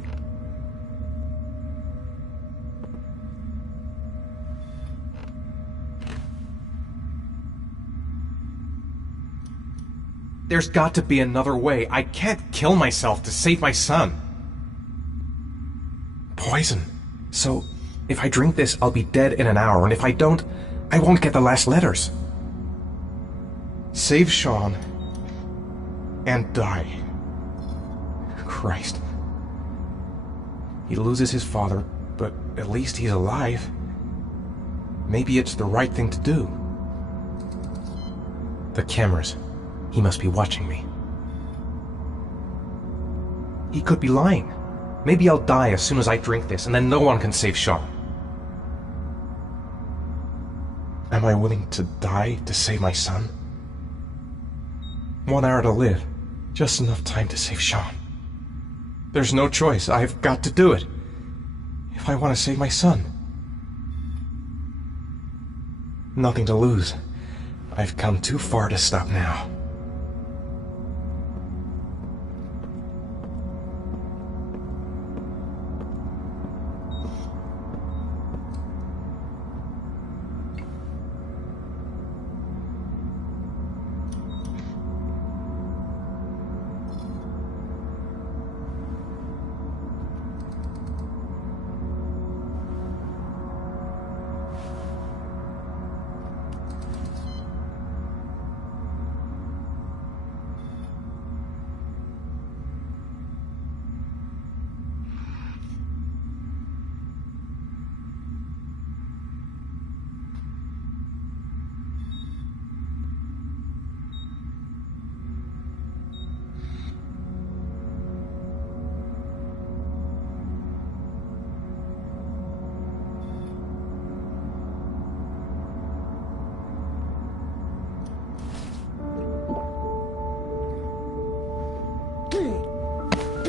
There's got to be another way. I can't kill myself to save my son. Poison. So, if I drink this, I'll be dead in an hour, and if I don't, I won't get the last letters. Save Sean and die. Christ. He loses his father, but at least he's alive. Maybe it's the right thing to do. The cameras. He must be watching me. He could be lying. Maybe I'll die as soon as I drink this, and then no one can save Sean. Am I willing to die to save my son? 1 hour to live. Just enough time to save Sean. There's no choice. I've got to do it. If I want to save my son. Nothing to lose. I've come too far to stop now.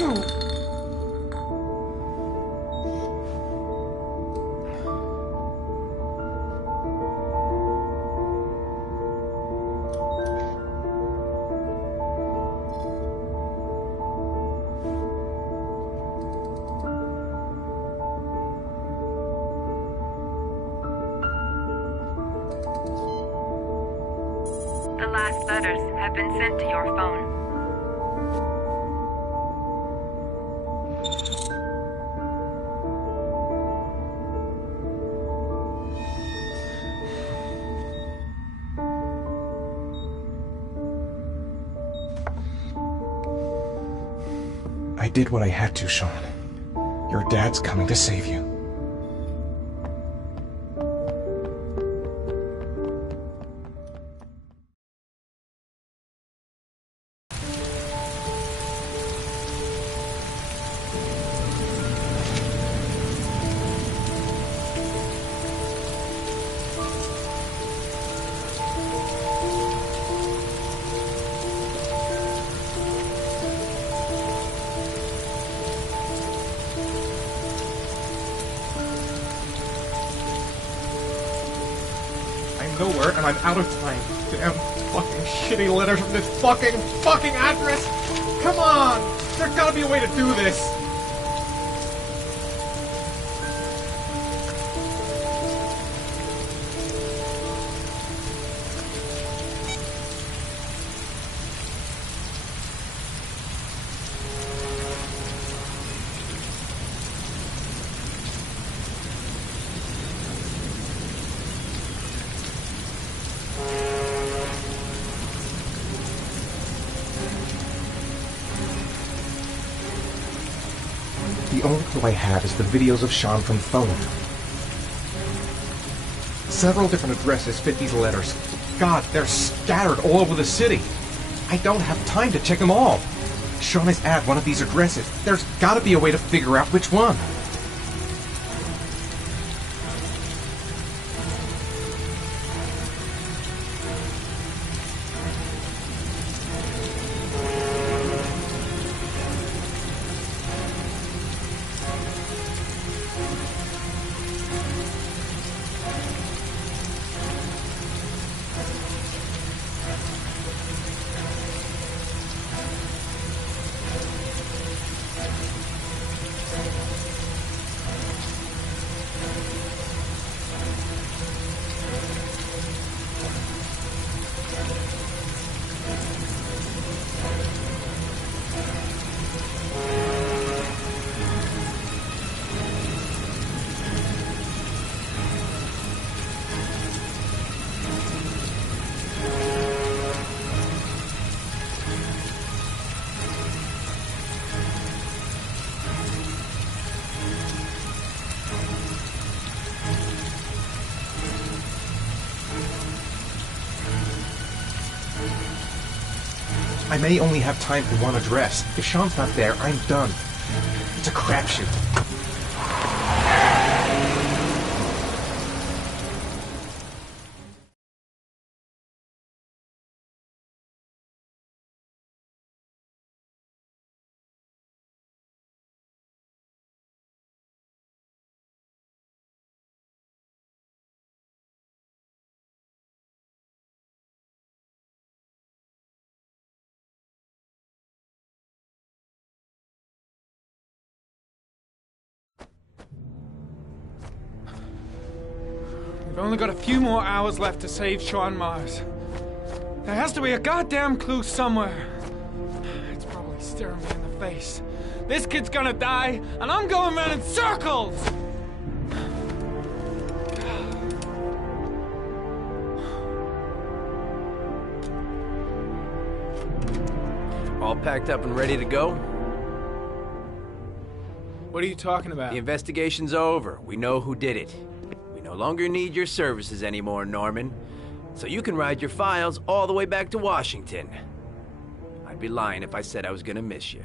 The last letters have been sent to your phone. I did what I had to, Sean. Your dad's coming to save you. Nowhere, and I'm out of time. Damn fucking shitty letters from this fucking address! Come on! There's gotta be a way to do this! The only clue I have is the videos of Sean from the phone. Several different addresses fit these letters. God, they're scattered all over the city. I don't have time to check them all. Sean is at one of these addresses. There's gotta be a way to figure out which one. I may only have time for one address. If Sean's not there, I'm done. It's a crapshoot. We've only got a few more hours left to save Sean Mars. There has to be a goddamn clue somewhere. It's probably staring me in the face. This kid's gonna die, and I'm going around in circles! All packed up and ready to go? What are you talking about? The investigation's over. We know who did it. We no longer need your services anymore, Norman. So you can ride your files all the way back to Washington. I'd be lying if I said I was gonna miss you.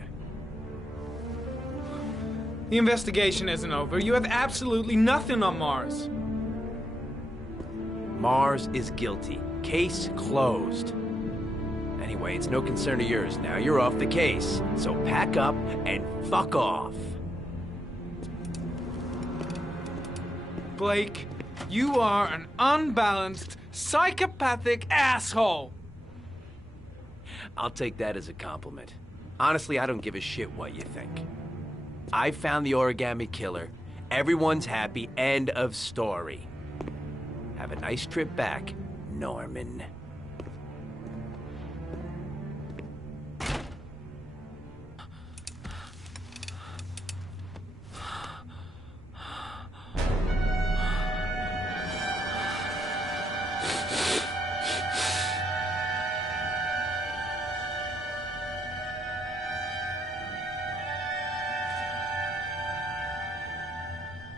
The investigation isn't over. You have absolutely nothing on Mars. Mars is guilty. Case closed. anyway. It's no concern of yours now. You're off the case. So pack up and fuck off. Blake, you are an unbalanced, psychopathic asshole. I'll take that as a compliment. Honestly, I don't give a shit what you think. I found the origami killer. Everyone's happy. End of story. Have a nice trip back, Norman.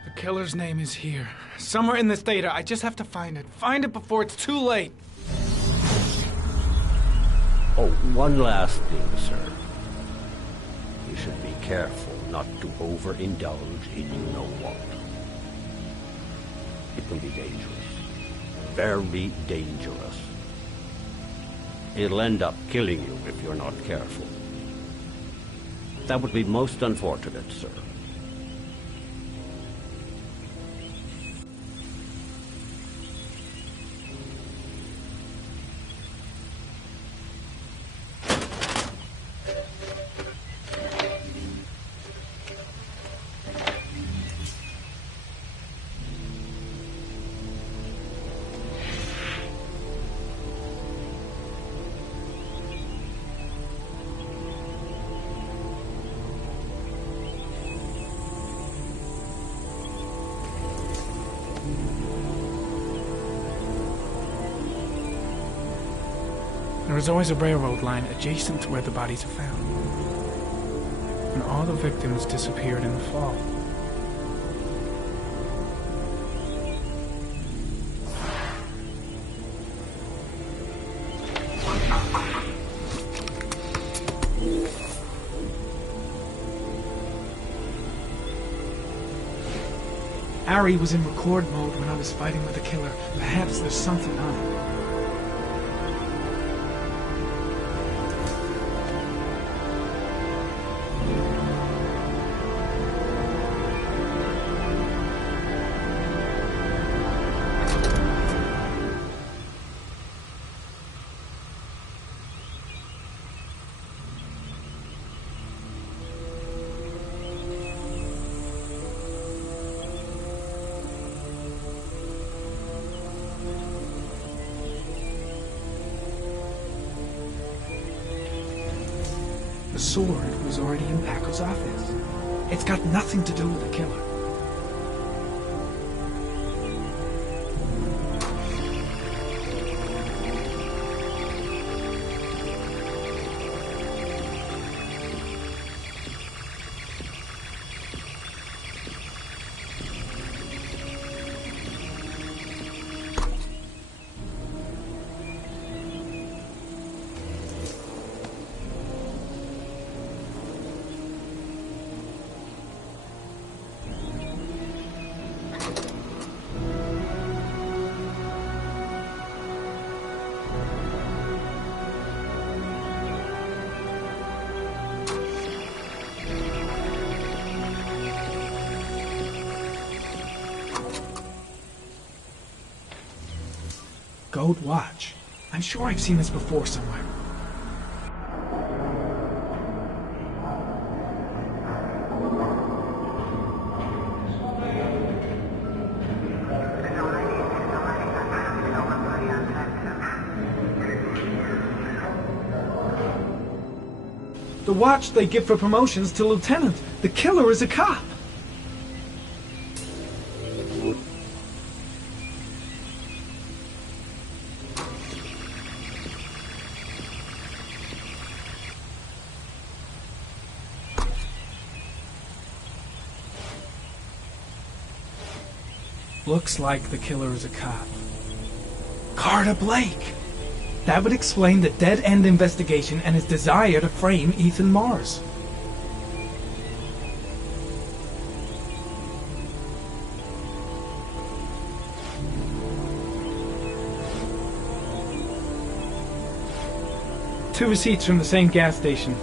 The killer's name is here. Somewhere in this data. I just have to find it. Find it before it's too late. Oh, one last thing, sir. You should be careful not to overindulge in you-know-what. It can be dangerous. Very dangerous. It'll end up killing you if you're not careful. That would be most unfortunate, sir. There is always a railroad line adjacent to where the bodies are found. And all the victims disappeared in the fall. Ari was in record mode when I was fighting with the killer. Perhaps there's something on it. The sword was already in Paco's office. It's got nothing to do with the killer. Gold watch. I'm sure I've seen this before somewhere. The watch they give for promotions to lieutenant. The killer is a cop. Looks like the killer is a cop. Carter Blake! That would explain the dead-end investigation and his desire to frame Ethan Mars. 2 receipts from the same gas station.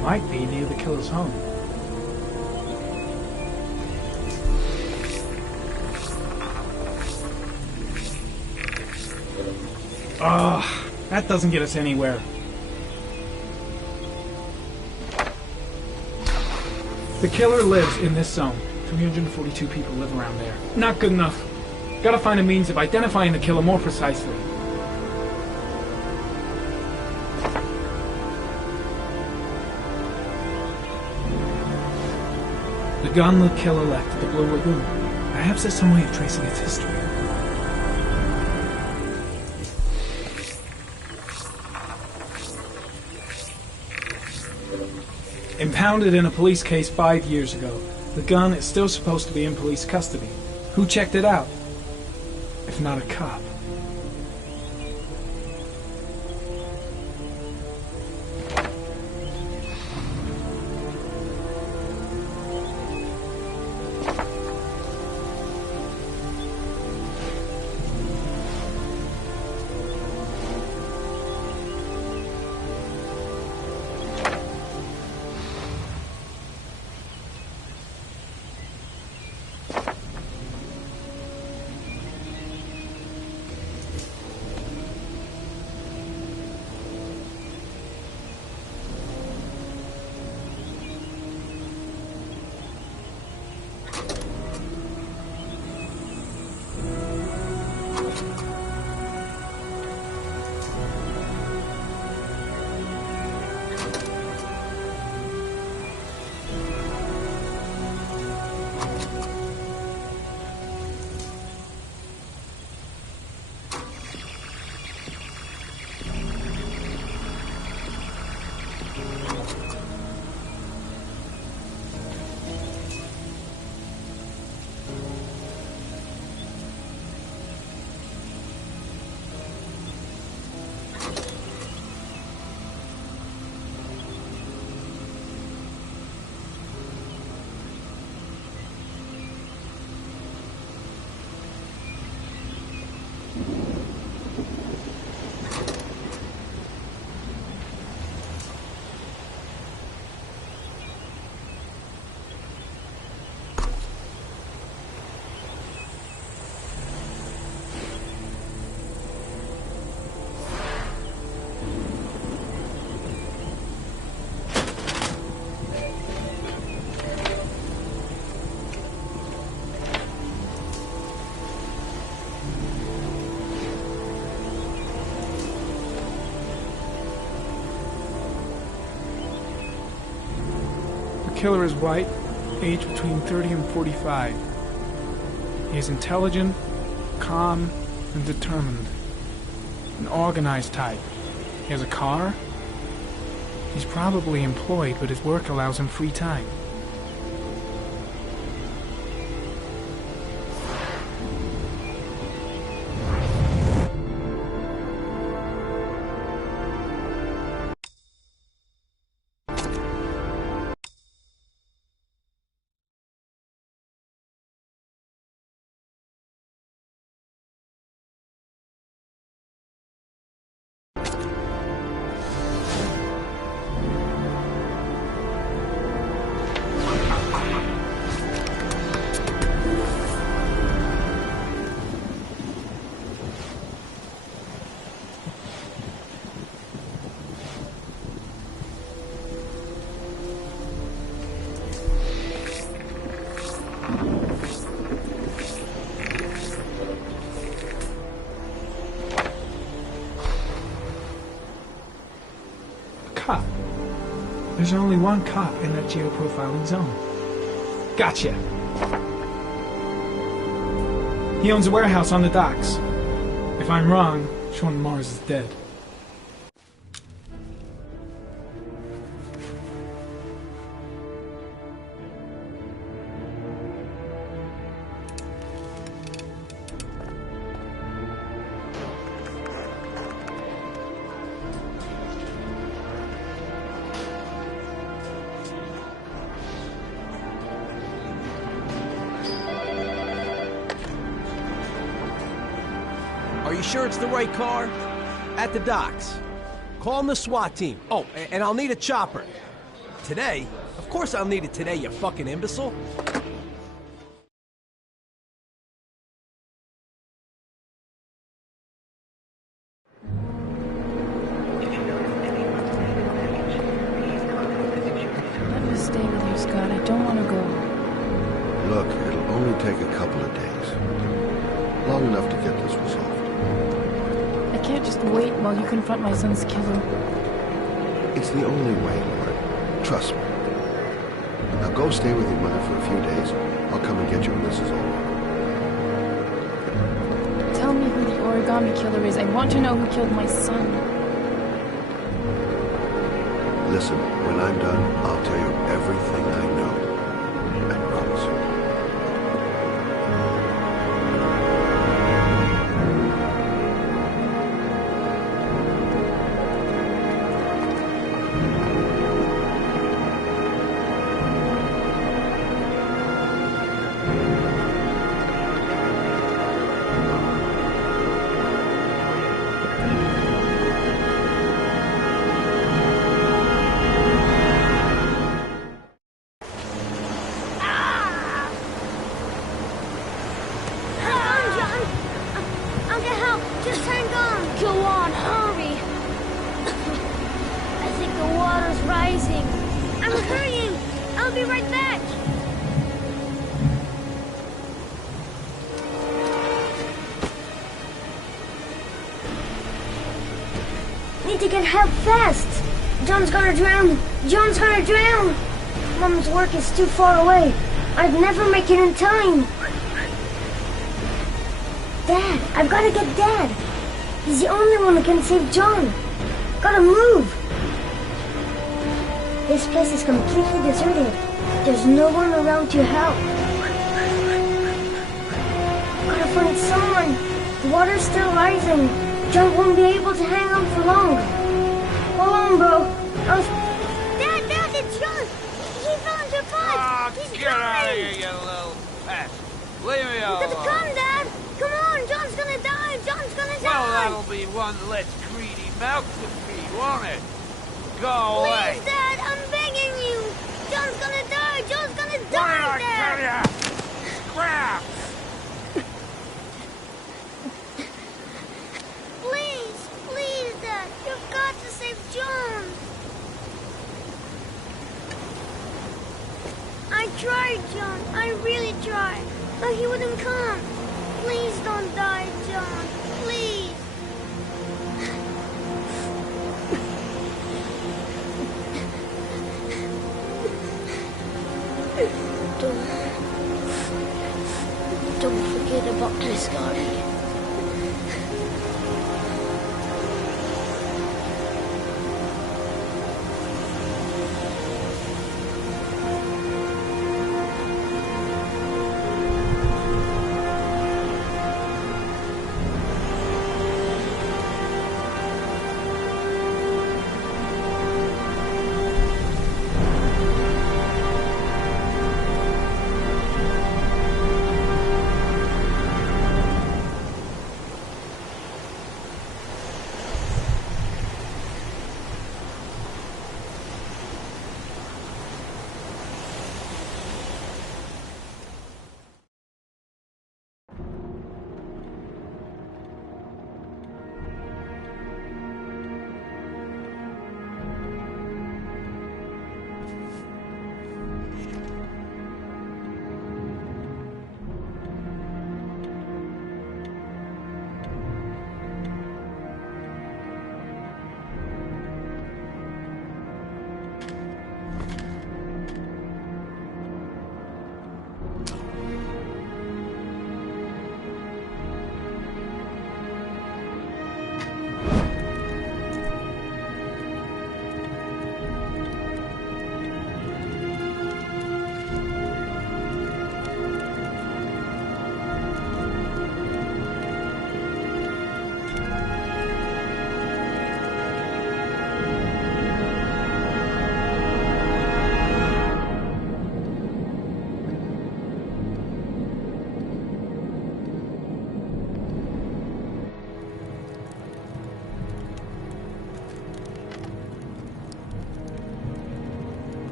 Might be near the killer's home. Ugh, that doesn't get us anywhere. The killer lives in this zone. 342 people live around there. Not good enough. Gotta find a means of identifying the killer more precisely. The gun the killer left at the Blue Lagoon. Perhaps there's some way of tracing its history. Impounded in a police case 5 years ago, the gun is still supposed to be in police custody. Who checked it out? If not a cop. The killer is white, aged between 30 and 45. He is intelligent, calm, and determined. An organized type. He has a car. He's probably employed, but his work allows him free time. Cop. There's only one cop in that geoprofiling zone. Gotcha. He owns a warehouse on the docks. If I'm wrong, Sean Mars is dead. Are you sure it's the right car? At the docks. calling the SWAT team. Oh, and I'll need a chopper. Today? Of course I'll need it today, you fucking imbecile. Let me stay with you, Scott. I don't want to go. Look, it'll only take a couple of days. Long enough to get this resolved. I can't just wait while you confront my son's killer. It's the only way, Lauren. Trust me. Now go stay with your mother for a few days. I'll come and get you when this is over. Tell me who the origami killer is. I want to know who killed my son. Listen, when I'm done, I'll tell you everything I know. I promise you. Need to get help fast. John's gonna drown. John's gonna drown. Mom's work is too far away. I'd never make it in time. Dad, I've gotta get Dad. He's the only one who can save John. Gotta move. This place is completely deserted. There's no one around to help. Gotta find someone. The water's still rising. John won't be able to hang on for long. Hold on, bro. Dad, it's John. He fell into a pot. He's Get out of here, you little pest. Leave me alone. You gotta come, Dad. Come on, John's gonna die. John's gonna die. Well, that'll be one less greedy mouth to feed, won't it? Go away. Please, Dad, I'm begging you. John's gonna die. John's gonna die, What did I Dad. tell ya? Scrap! Please, Dad. You've got to save John. I tried, John. I really tried. But he wouldn't come. Please don't die, John. Please. Don't forget about this, Scotty.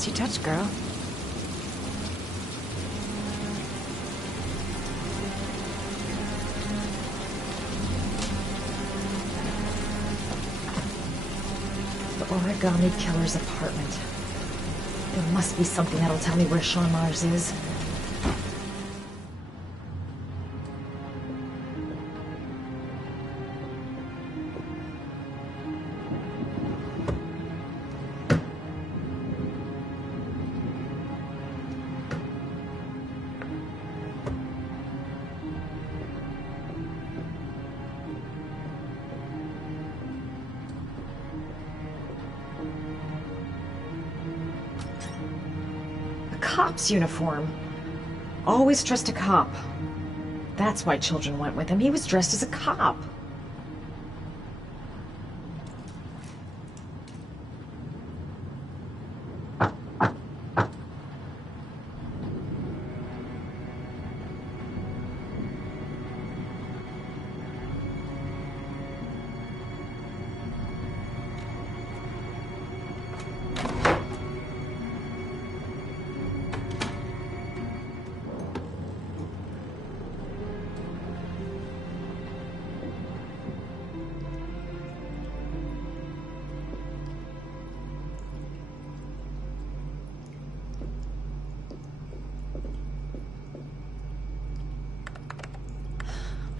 last you touched, girl. The Origami Killer's apartment. There must be something that'll tell me where Sean Mars is. Cop's uniform. Always trust a cop. That's why children went with him. He was dressed as a cop.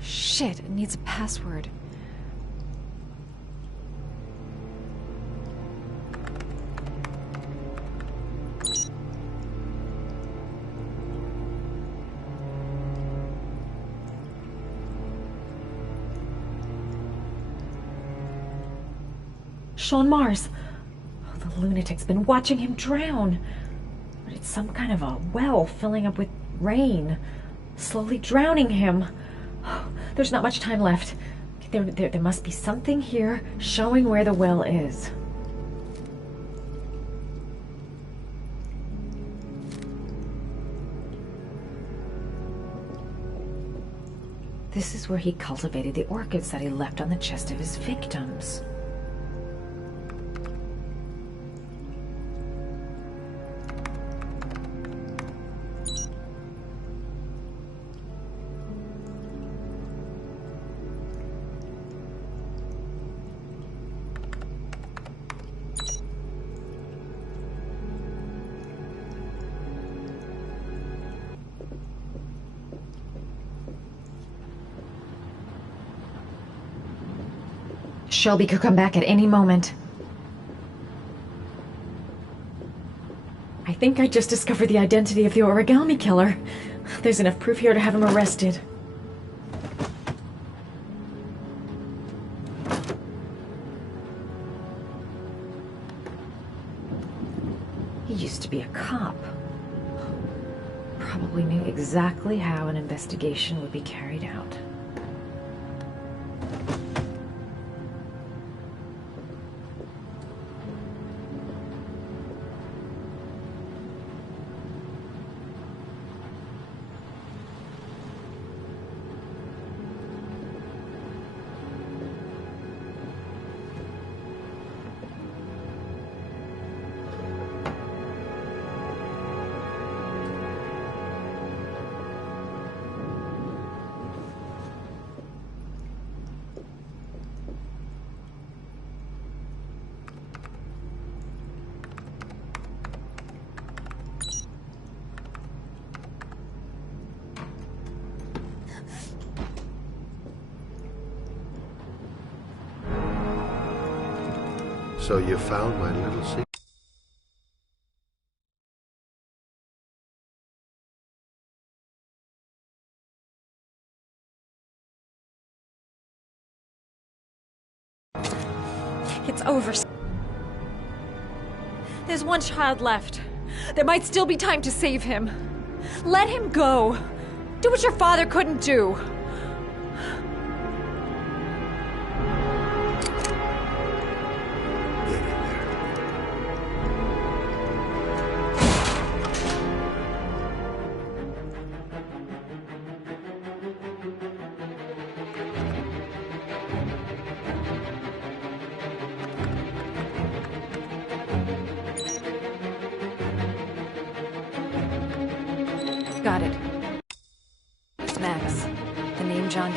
Shit, it needs a password. Sean Mars. Oh, the lunatic's been watching him drown. But it's some kind of a well filling up with rain, slowly drowning him. There's not much time left. There must be something here showing where the well is. This is where he cultivated the orchids that he left on the chest of his victims. Shelby could come back at any moment. I think I just discovered the identity of the Origami Killer. There's enough proof here to have him arrested. He used to be a cop. Probably knew exactly how an investigation would be carried out. So you found my little secret? It's over. There's one child left. There might still be time to save him. Let him go. Do what your father couldn't do.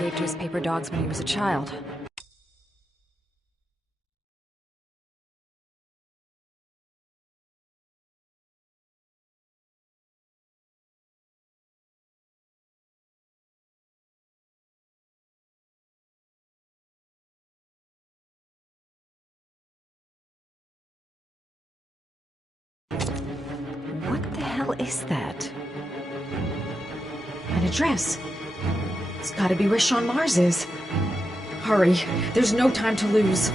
gave to his paper dogs when he was a child. What the hell is that? An address. It's gotta be where Sean Mars is. Hurry, there's no time to lose.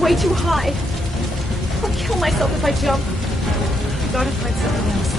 Way too high. I'll kill myself if I jump. I gotta find something else.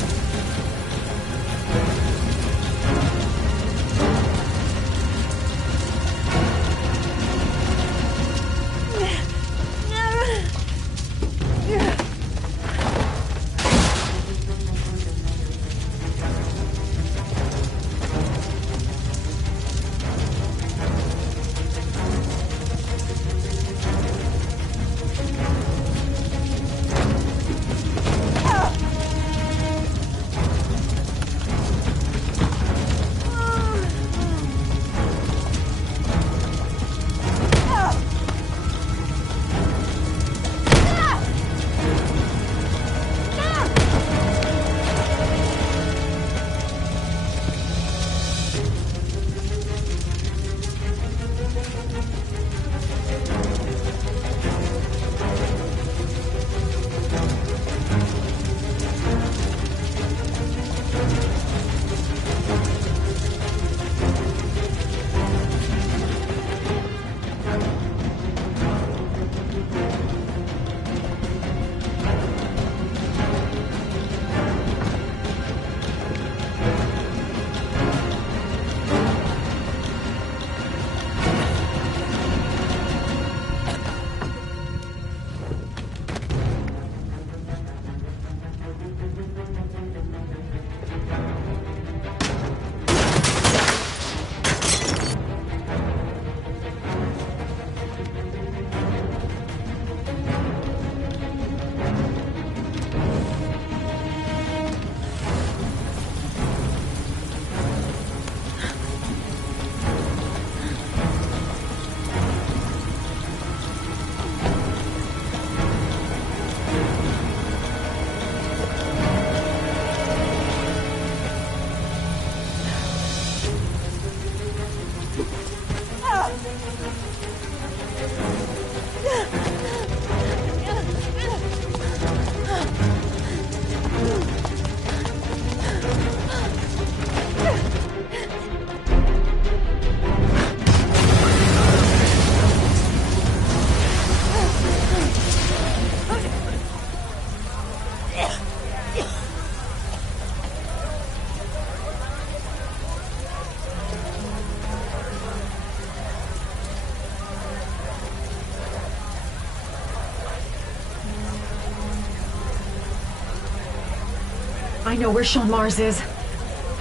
I know where Sean Mars is.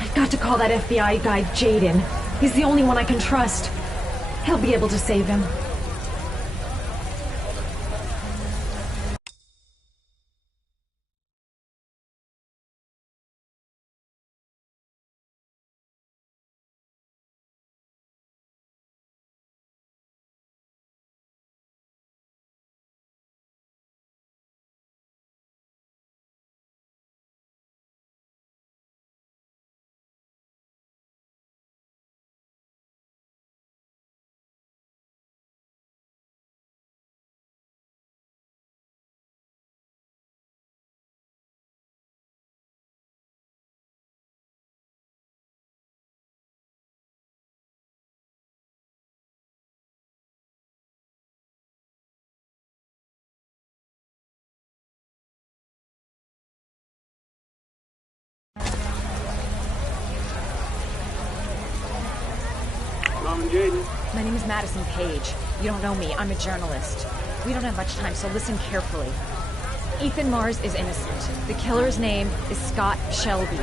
I've got to call that FBI guy, Jaden. He's the only one I can trust. He'll be able to save him. My name is Madison Page. You don't know me. I'm a journalist. We don't have much time, so listen carefully. Ethan Mars is innocent. The killer's name is Scott Shelby.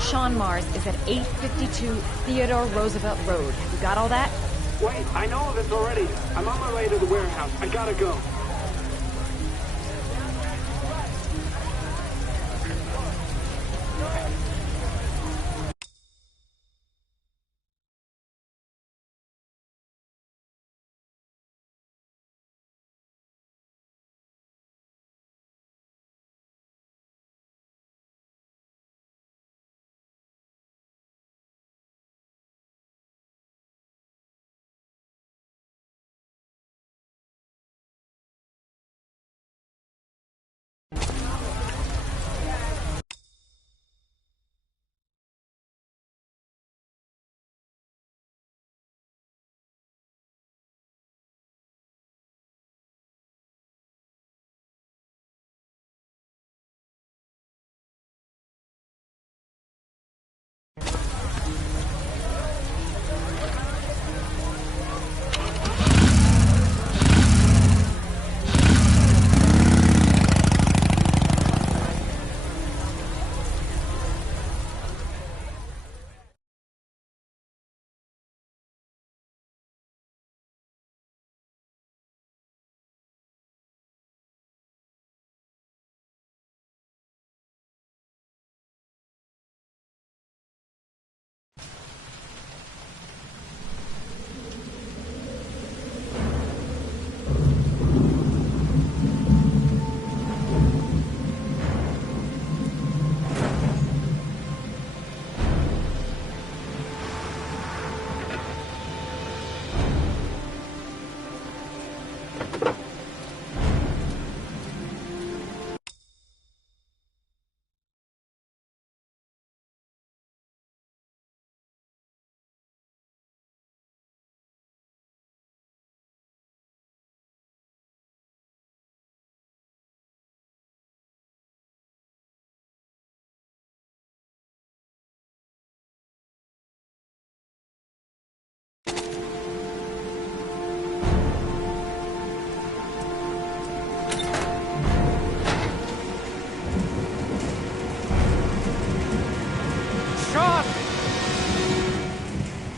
Sean Mars is at 852 Theodore Roosevelt Road. Have you got all that? Wait, I know of it already. I'm on my way to the warehouse. I gotta go.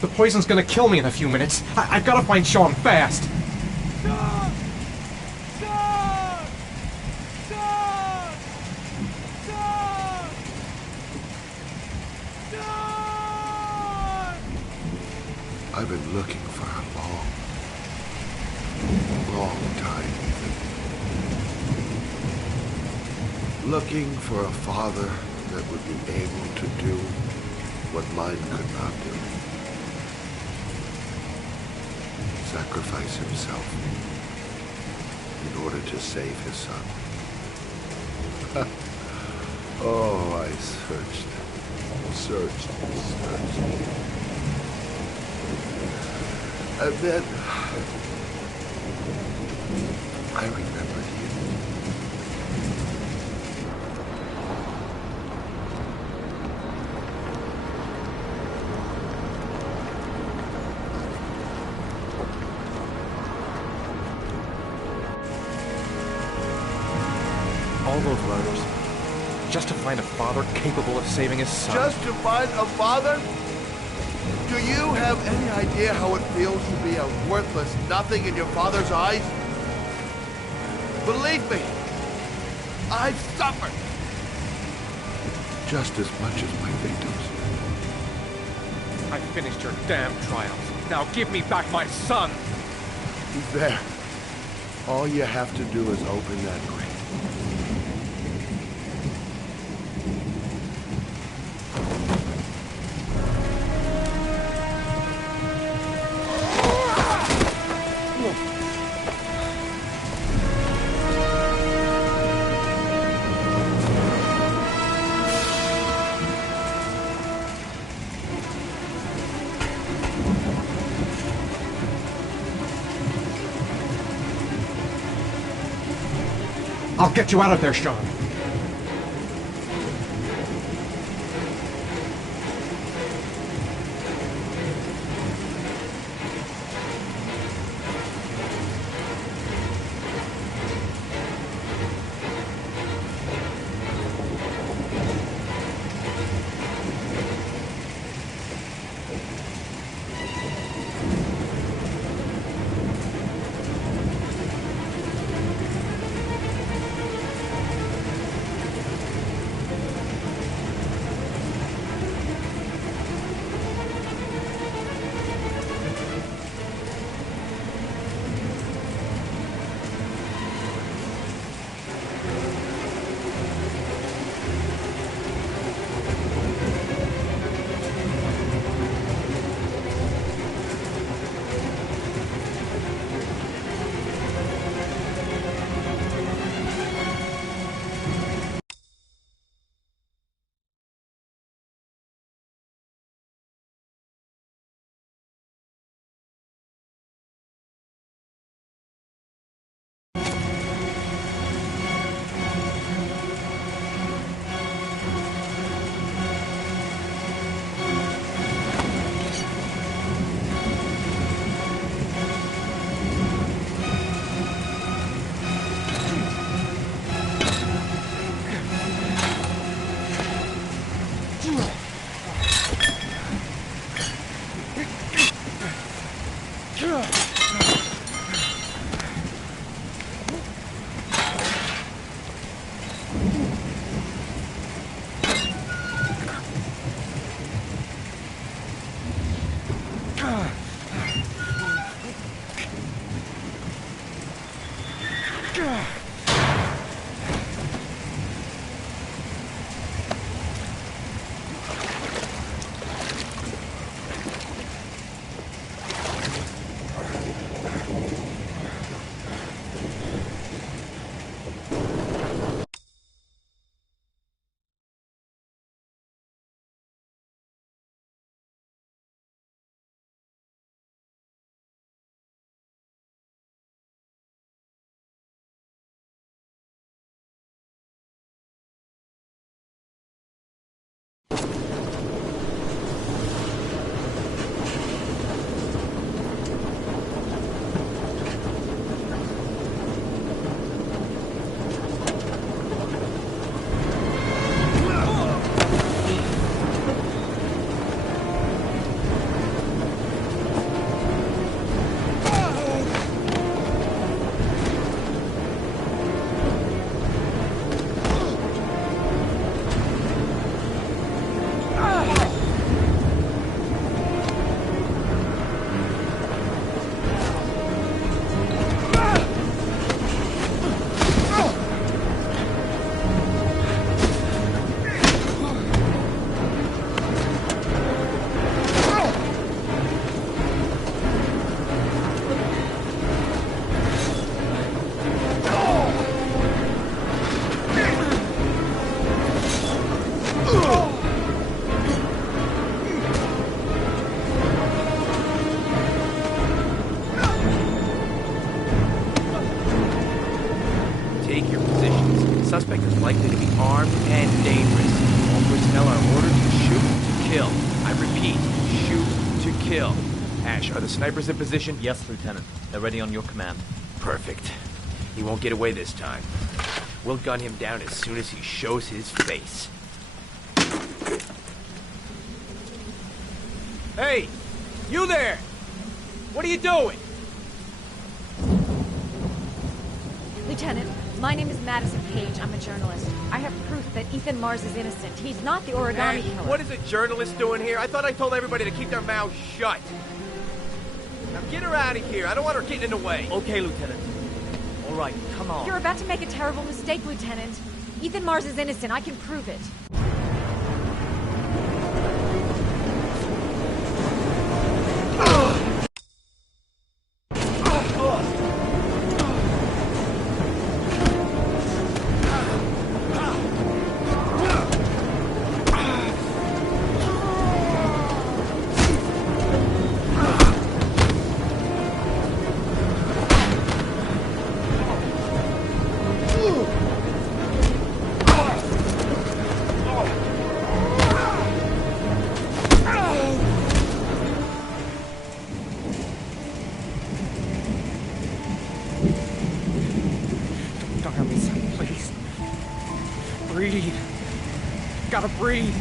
The poison's gonna kill me in a few minutes. I've gotta find Sean fast. I've been looking for a long time, Ethan. Looking for a father that would be able to do what mine could not do. sacrifice himself in order to save his son. Oh, I searched. And then I remembered you. All those letters. Just to find a father capable of saving his son. Just to find a father? Do you have any idea how it feels to be a worthless nothing in your father's eyes? Believe me, I've suffered just as much as my victims. I finished your damn trials. Now give me back my son! He's there. All you have to do is open that grave. I'll get you out of there, Sean. suspect is likely to be armed and dangerous. All personnel are ordered to shoot to kill. I repeat, shoot to kill. Ash, are the snipers in position? Yes, Lieutenant. They're ready on your command. Perfect. He won't get away this time. We'll gun him down as soon as he shows his face. Hey! You there! What are you doing? Lieutenant, my name is Madison Page. I'm a journalist. I have proof that Ethan Mars is innocent. He's not the origami killer. What is a journalist doing here? I thought I told everybody to keep their mouths shut. Now get her out of here. I don't want her getting in the way. Okay, Lieutenant. All right, come on. You're about to make a terrible mistake, Lieutenant. Ethan Mars is innocent. I can prove it. Breathe. Gotta breathe.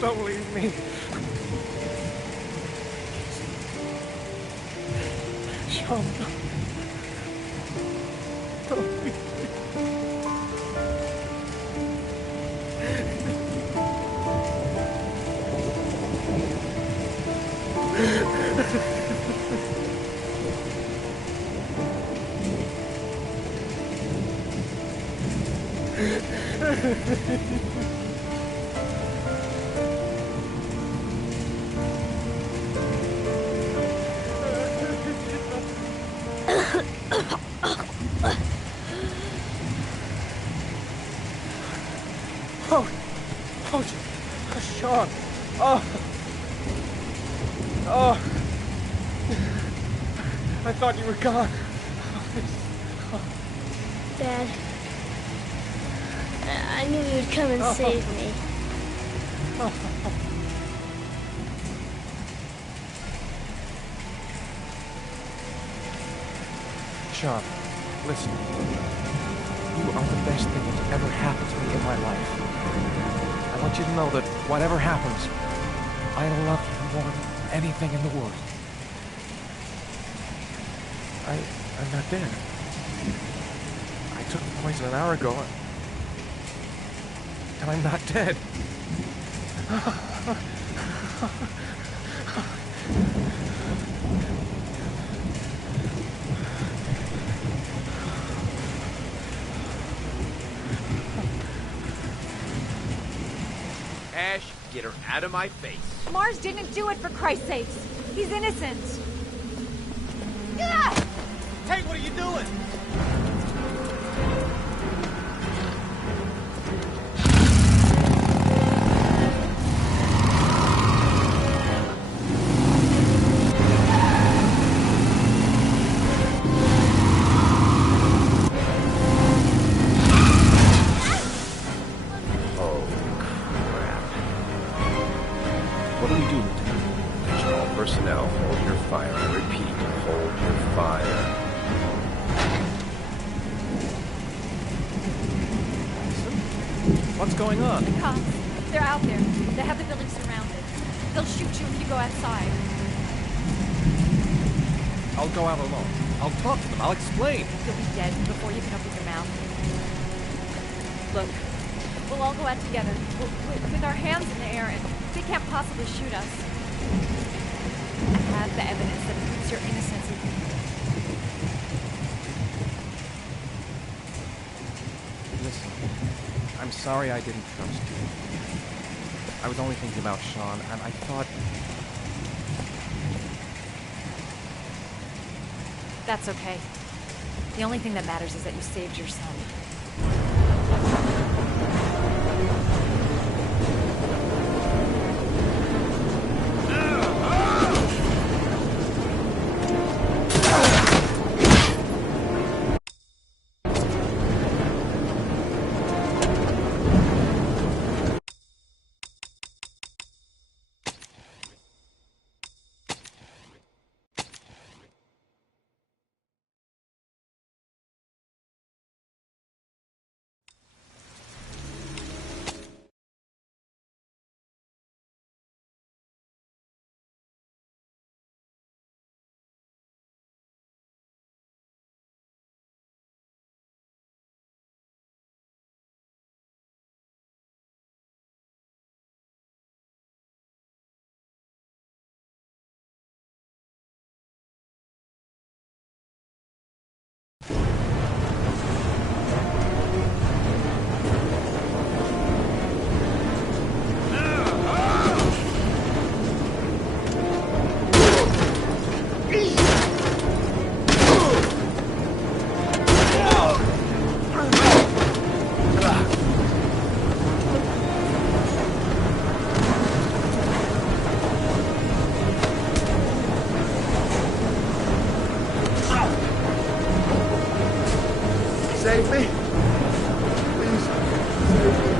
Don't leave me. Sean. Don't leave Sean. I thought you were gone. Dad, I knew you would come and save me. Sean, listen. You are the best thing that's ever happened to me in my life. I want you to know that whatever happens, I love you more than anything in the world. I'm not dead. I took the poison an hour ago, and I'm not dead. Ash, get her out of my face. Mars didn't do it, for Christ's sakes. He's innocent. Hey, what are you doing? What do we do, Lieutenant? Attention all personnel, hold your fire. I repeat, hold your fire. What's going on? The cops. They're out there. They have the building surrounded. They'll shoot you if you go outside. I'll go out alone. I'll talk to them. I'll explain. You'll be dead before you can open your mouth. Look, we'll all go out together, with our hands in the air, and they can't possibly shoot us. I have the evidence that proves your innocence. Listen, I'm sorry I didn't trust you. I was only thinking about Sean, and I thought... That's okay. The only thing that matters is that you saved your son. Save me. Please, save me.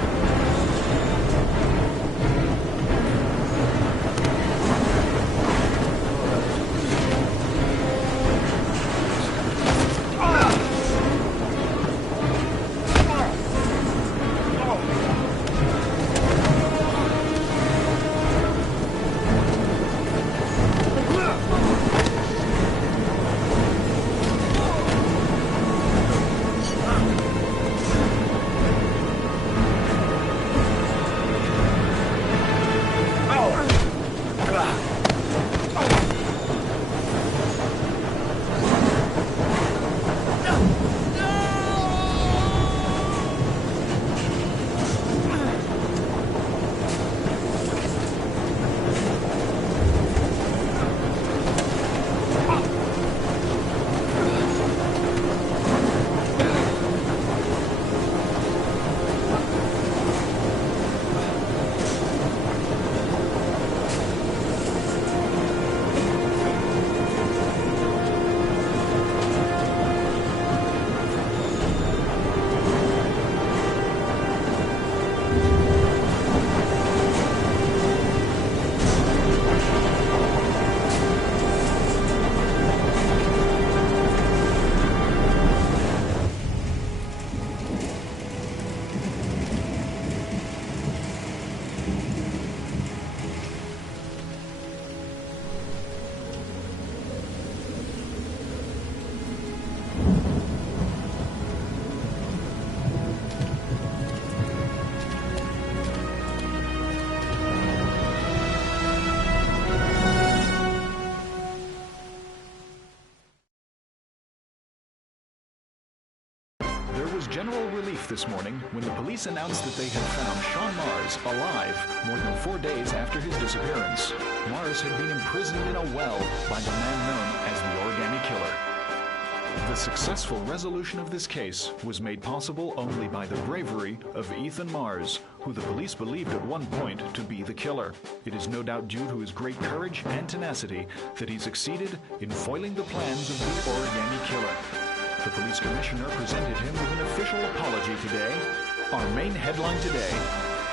General relief this morning when the police announced that they had found Sean Mars alive more than 4 days after his disappearance. Mars had been imprisoned in a well by the man known as the Origami Killer. The successful resolution of this case was made possible only by the bravery of Ethan Mars, who the police believed at one point to be the killer. It is no doubt due to his great courage and tenacity that he succeeded in foiling the plans of the Origami Killer. The police commissioner presented him with an official apology today. Our main headline today: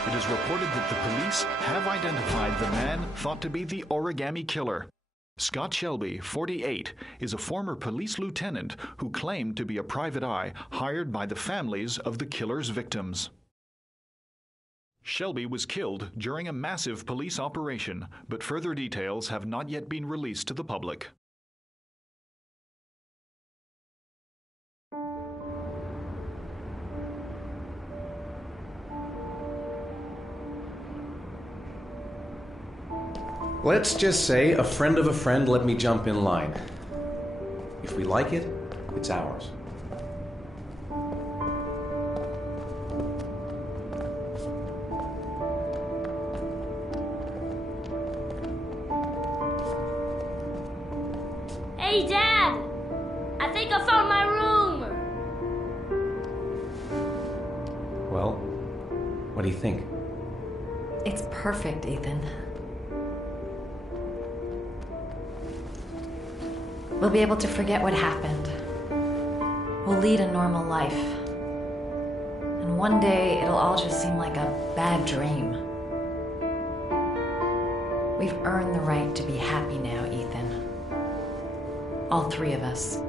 it is reported that the police have identified the man thought to be the Origami Killer. Scott Shelby, 48, is a former police lieutenant who claimed to be a private eye hired by the families of the killer's victims. Shelby was killed during a massive police operation, but further details have not yet been released to the public. Let's just say a friend of a friend let me jump in line. If we like it, it's ours. Hey, Dad! think I found my room! Well, what do you think? It's perfect, Ethan. We'll be able to forget what happened. We'll lead a normal life. And one day, it'll all just seem like a bad dream. We've earned the right to be happy now, Ethan. All three of us.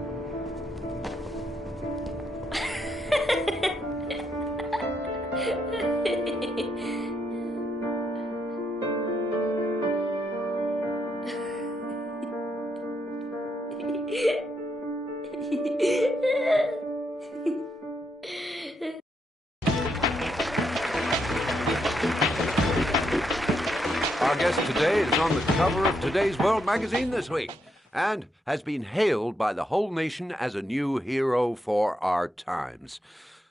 Our guest today is on the cover of Today's World magazine this week and has been hailed by the whole nation as a new hero for our times.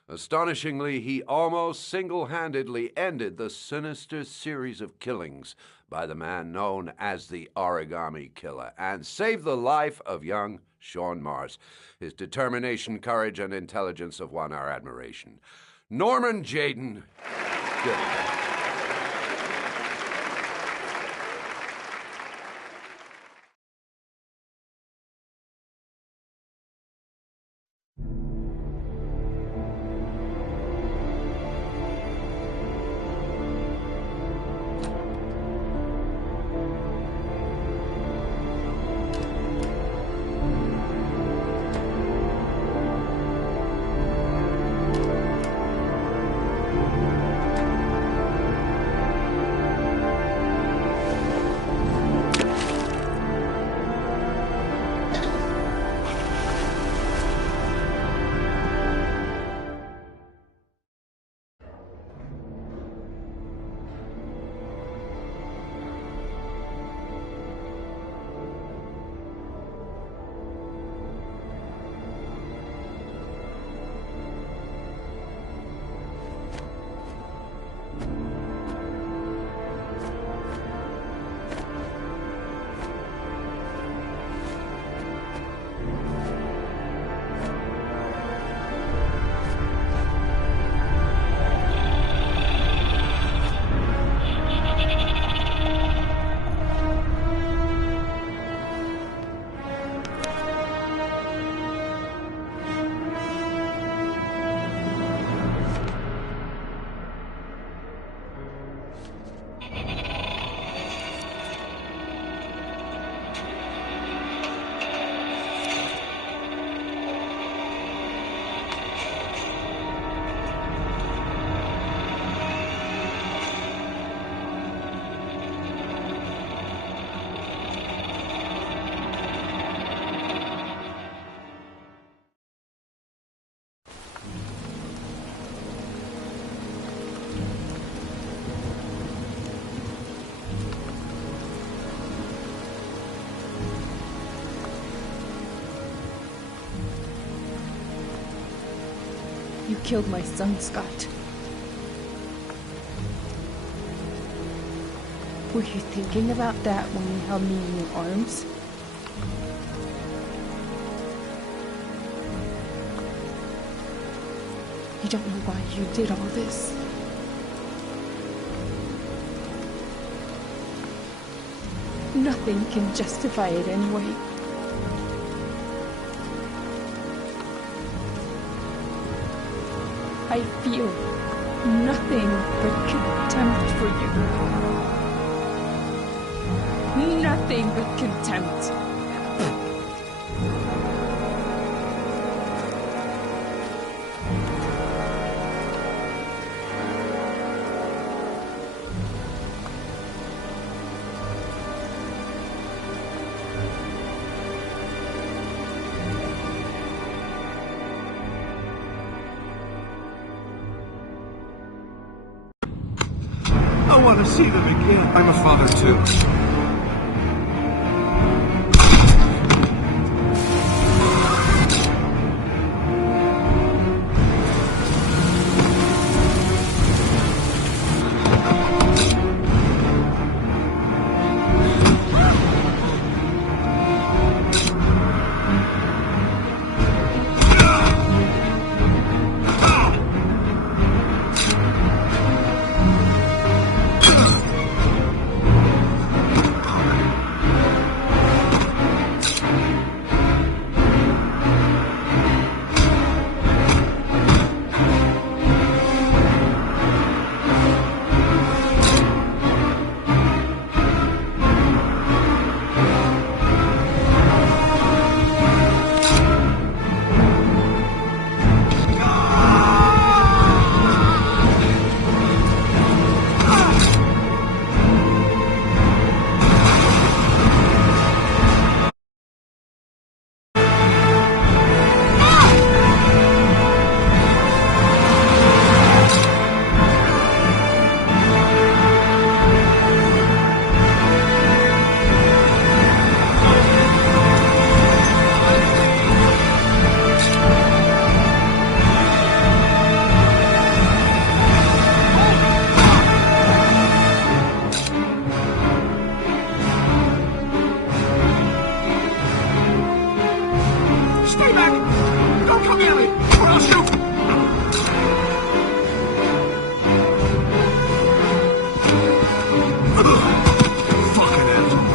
Astonishingly, he almost single-handedly ended the sinister series of killings by the man known as the Origami Killer and saved the life of young Shaun Mars. His determination, courage, and intelligence have won our admiration. Norman Jayden. Good. You killed my son, Scott. Were you thinking about that when you held me in your arms? You don't know why you did all this. Nothing can justify it anyway. I feel nothing but contempt for you. Nothing but contempt. I want to see them again. I'm a father too. Fucking asshole.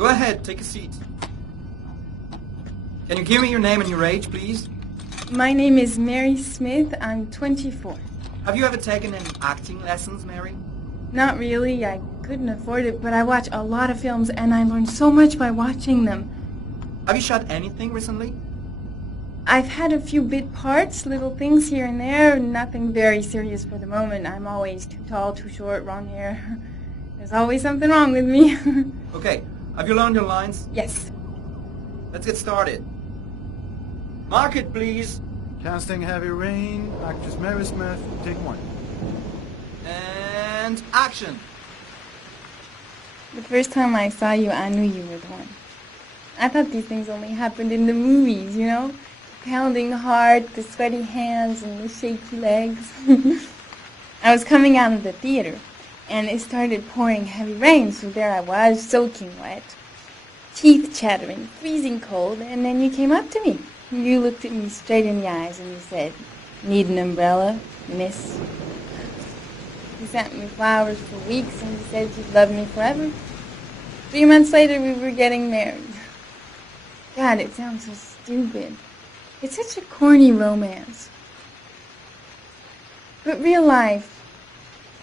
Go ahead, take a seat. Can you give me your name and your age, please? My name is Mary Smith. I'm 24. Have you ever taken any acting lessons, Mary? Not really. I couldn't afford it, but I watch a lot of films and I learn so much by watching them. Have you shot anything recently? I've had a few bit parts, little things here and there, nothing very serious for the moment. I'm always too tall, too short, wrong hair. There's always something wrong with me. Okay, have you learned your lines? Yes. Let's get started. Mark it, please. Casting Heavy Rain, actress Mary Smith, take one. And action. The first time I saw you, I knew you were the one. I thought these things only happened in the movies, you know? The pounding heart, the sweaty hands, and the shaky legs. I was coming out of the theater, and it started pouring heavy rain, so there I was, soaking wet, teeth chattering, freezing cold, and then you came up to me. You looked at me straight in the eyes, and you said, "Need an umbrella, miss?" You sent me flowers for weeks, and you said you'd love me forever. 3 months later, we were getting married. God, it sounds so stupid. It's such a corny romance. But real life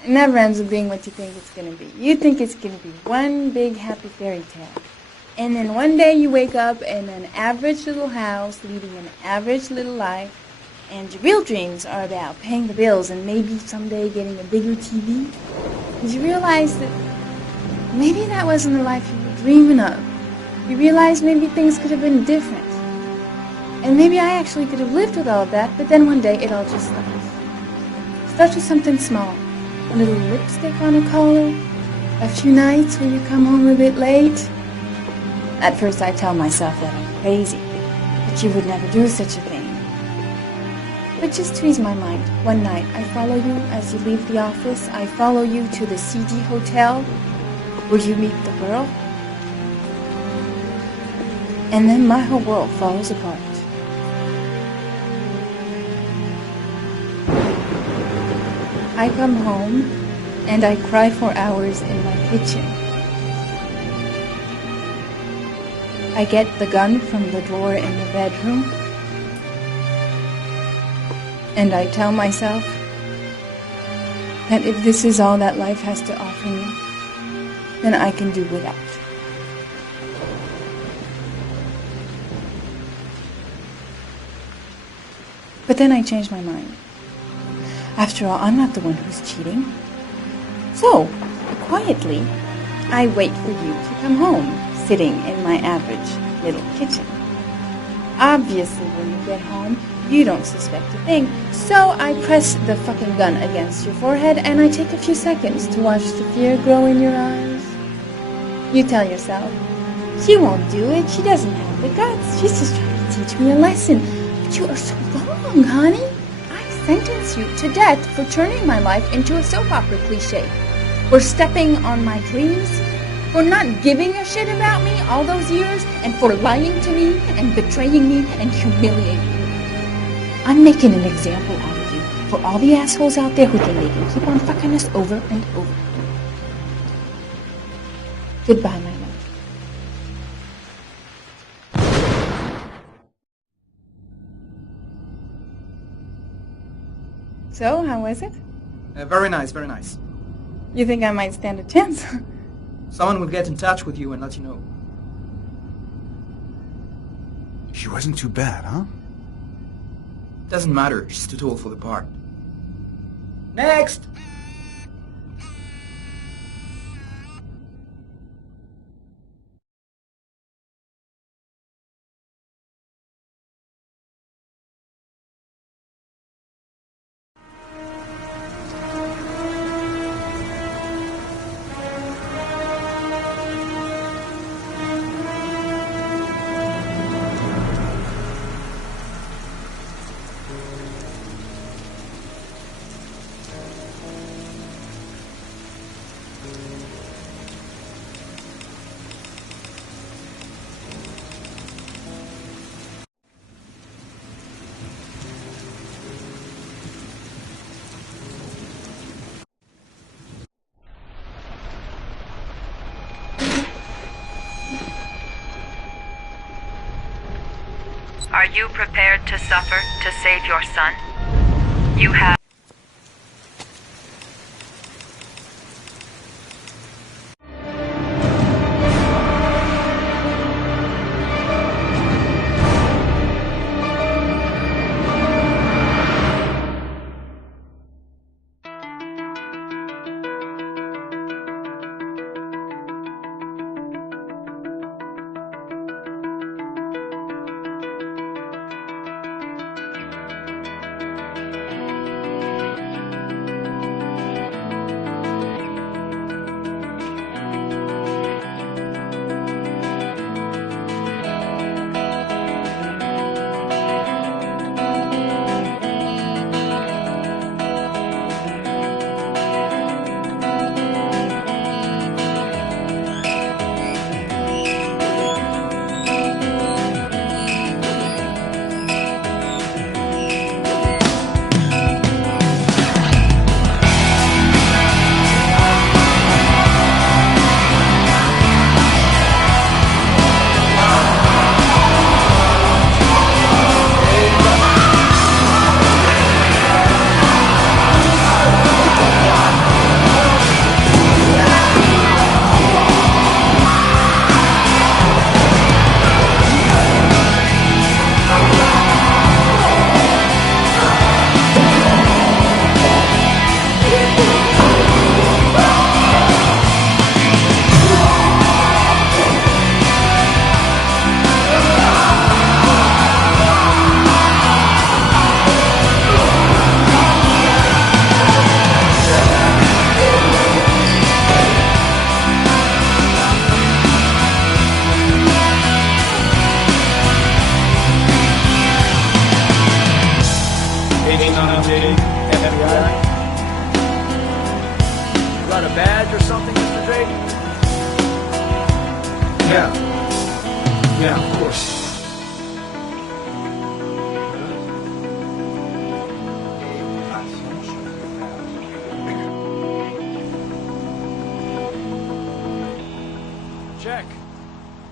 never ends up being what you think it's going to be. You think it's going to be one big happy fairy tale. And then one day you wake up in an average little house, leading an average little life, and your real dreams are about paying the bills and maybe someday getting a bigger TV. Because you realize that maybe that wasn't the life you were dreaming of. You realize maybe things could have been different. And maybe I actually could have lived with all of that, but then one day it all just stops. Starts with something small. A little lipstick on a collar. A few nights when you come home a bit late. At first I tell myself that I'm crazy, that you would never do such a thing. But just to ease my mind, one night I follow you as you leave the office. I follow you to the CD hotel where you meet the girl. And then my whole world falls apart. I come home and I cry for hours in my kitchen. I get the gun from the drawer in the bedroom, and I tell myself that if this is all that life has to offer me, then I can do without. But then I change my mind. After all, I'm not the one who's cheating. So, quietly, I wait for you to come home, sitting in my average little kitchen. Obviously, when you get home, you don't suspect a thing. So I press the fucking gun against your forehead, and I take a few seconds to watch the fear grow in your eyes. You tell yourself, she won't do it. She doesn't have the guts. She's just trying to teach me a lesson. But you are so wrong, honey. I sentence you to death for turning my life into a soap opera cliche. For stepping on my dreams. For not giving a shit about me all those years. And for lying to me and betraying me and humiliating me. I'm making an example out of you for all the assholes out there who think they can keep on fucking us over and over. Goodbye, my love. So, how was it? Very nice, very nice. You think I might stand a chance? Someone will get in touch with you and let you know. She wasn't too bad, huh? Doesn't matter, she's too tall for the part. Next! Are you prepared to suffer to save your son? You have... Got a badge or something, Mr. Drake? Yeah, of course. Check.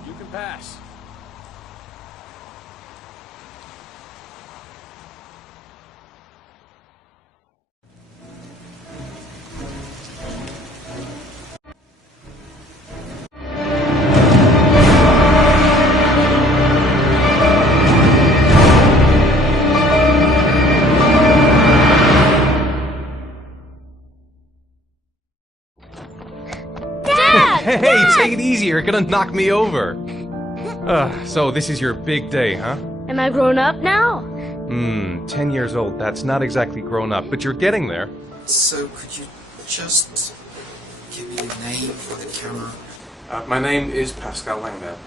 You can pass. Hey, take it easy. You're gonna knock me over. So this is your big day, huh? Am I grown up now? 10 years old. That's not exactly grown up, but you're getting there. So, could you just give me a name for the camera? My name is Pascal Langdale.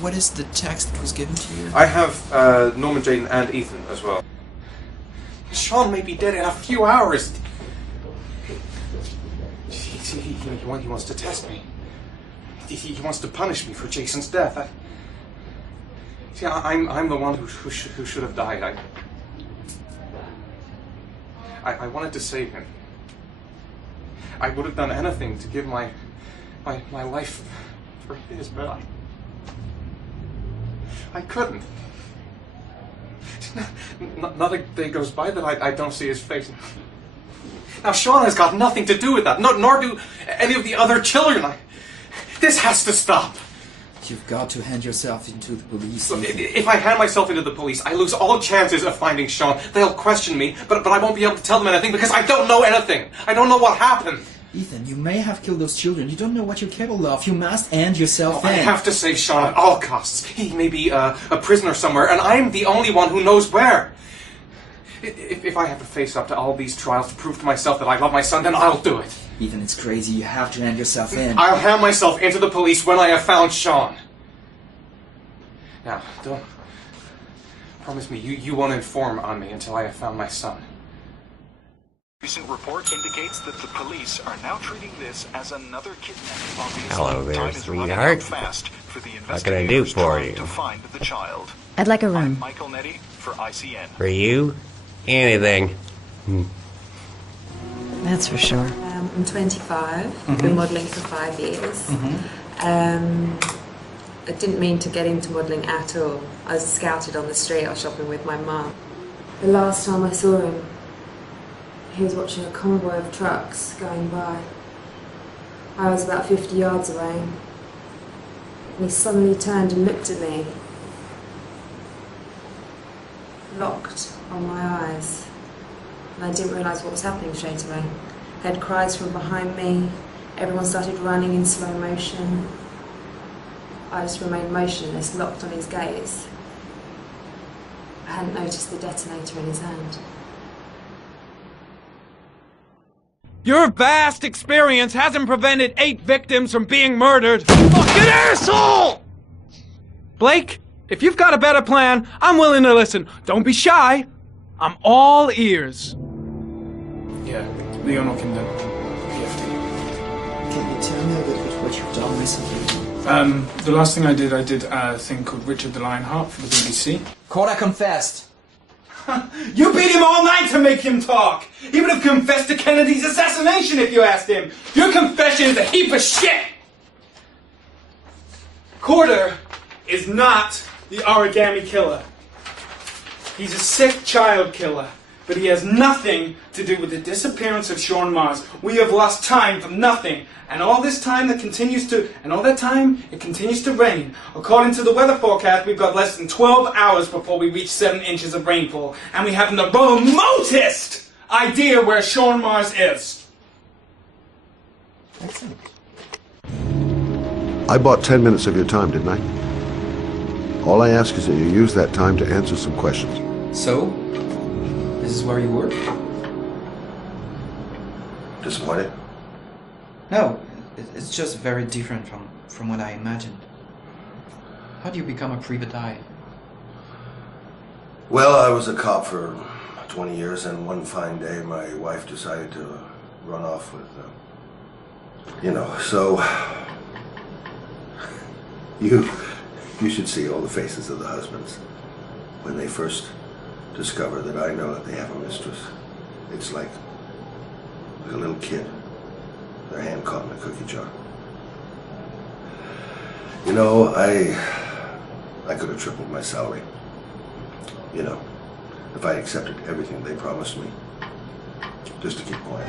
What is the text that was given to you? I have Norman, Jaden, and Ethan as well. Sean may be dead in a few hours. He wants to test me. He wants to punish me for Jason's death. I'm the one who should have died. I wanted to save him. I would have done anything to give my life for his, but I couldn't. Not a day goes by that I don't see his face. Now, Sean has got nothing to do with that, nor do any of the other children. This has to stop. You've got to hand yourself into the police. If I hand myself into the police, I lose all chances of finding Sean. They'll question me, but I won't be able to tell them anything because I don't know anything. I don't know what happened. Ethan, you may have killed those children. You don't know what you're capable of. You must hand yourself in. I have to save Sean at all costs. He may be a prisoner somewhere, and I'm the only one who knows where. If I have to face up to all these trials to prove to myself that I love my son, then I'll do it. Ethan, it's crazy. You have to hand yourself in. I'll hand myself into the police when I have found Sean. Now, don't... Promise me you won't inform on me until I have found my son. Recent report indicates that the police are now treating this as another kidnapping. Obviously, Hello there, time is running sweetheart. out fast for the What can I do investigators for trying you? to find the child. I'd like a room. I'm Michael Nettie for ICN. For you? Anything. That's for sure. I'm 25. Been modelling for 5 years. I didn't mean to get into modelling at all. I was scouted on the street. I was shopping with my mum. The last time I saw him, he was watching a convoy of trucks going by. I was about 50 yards away. And he suddenly turned and looked at me. Locked on my eyes. And I didn't realise what was happening straight away. I heard cries from behind me. Everyone started running in slow motion. I just remained motionless, locked on his gaze. I hadn't noticed the detonator in his hand. Your vast experience hasn't prevented 8 victims from being murdered. You fucking asshole! Blake, if you've got a better plan, I'm willing to listen. Don't be shy. I'm all ears. Yeah, Leon Ockenden, Can you tell me a bit about what you've done recently? The last thing I did a thing called Richard the Lionheart for the BBC. Corda confessed. You beat him all night to make him talk! He would have confessed to Kennedy's assassination if you asked him! Your confession is a heap of shit! Corder is not the origami killer. He's a sick child killer, but he has nothing to do with the disappearance of Sean Mars. We have lost time for nothing, and all this time it continues to rain. According to the weather forecast, we've got less than 12 hours before we reach 7 inches of rainfall, and we haven't the remotest idea where Sean Mars is. Excellent. I bought 10 minutes of your time, didn't I? All I ask is that you use that time to answer some questions. So, this is where you work? Disappointed? No, it's just very different from what I imagined. How do you become a private eye? Well, I was a cop for 20 years, and one fine day my wife decided to run off with, so... You should see all the faces of the husbands when they first discover that I know that they have a mistress. It's like a little kid, their hand caught in a cookie jar. You know, I could have tripled my salary. You know, if I accepted everything they promised me, just to keep quiet.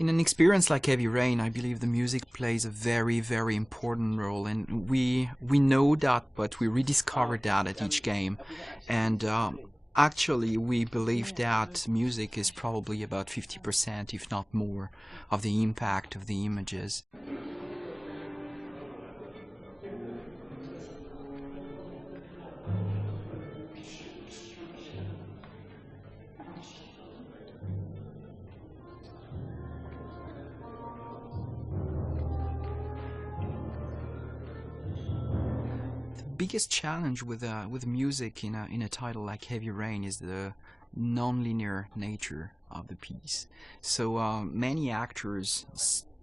In an experience like Heavy Rain, I believe the music plays a very, very important role, and we know that, but we rediscover that at each game. And actually, we believe that music is probably about 50%, if not more, of the impact of the images. Biggest challenge with music in a title like Heavy Rain is the non-linear nature of the piece. So many actors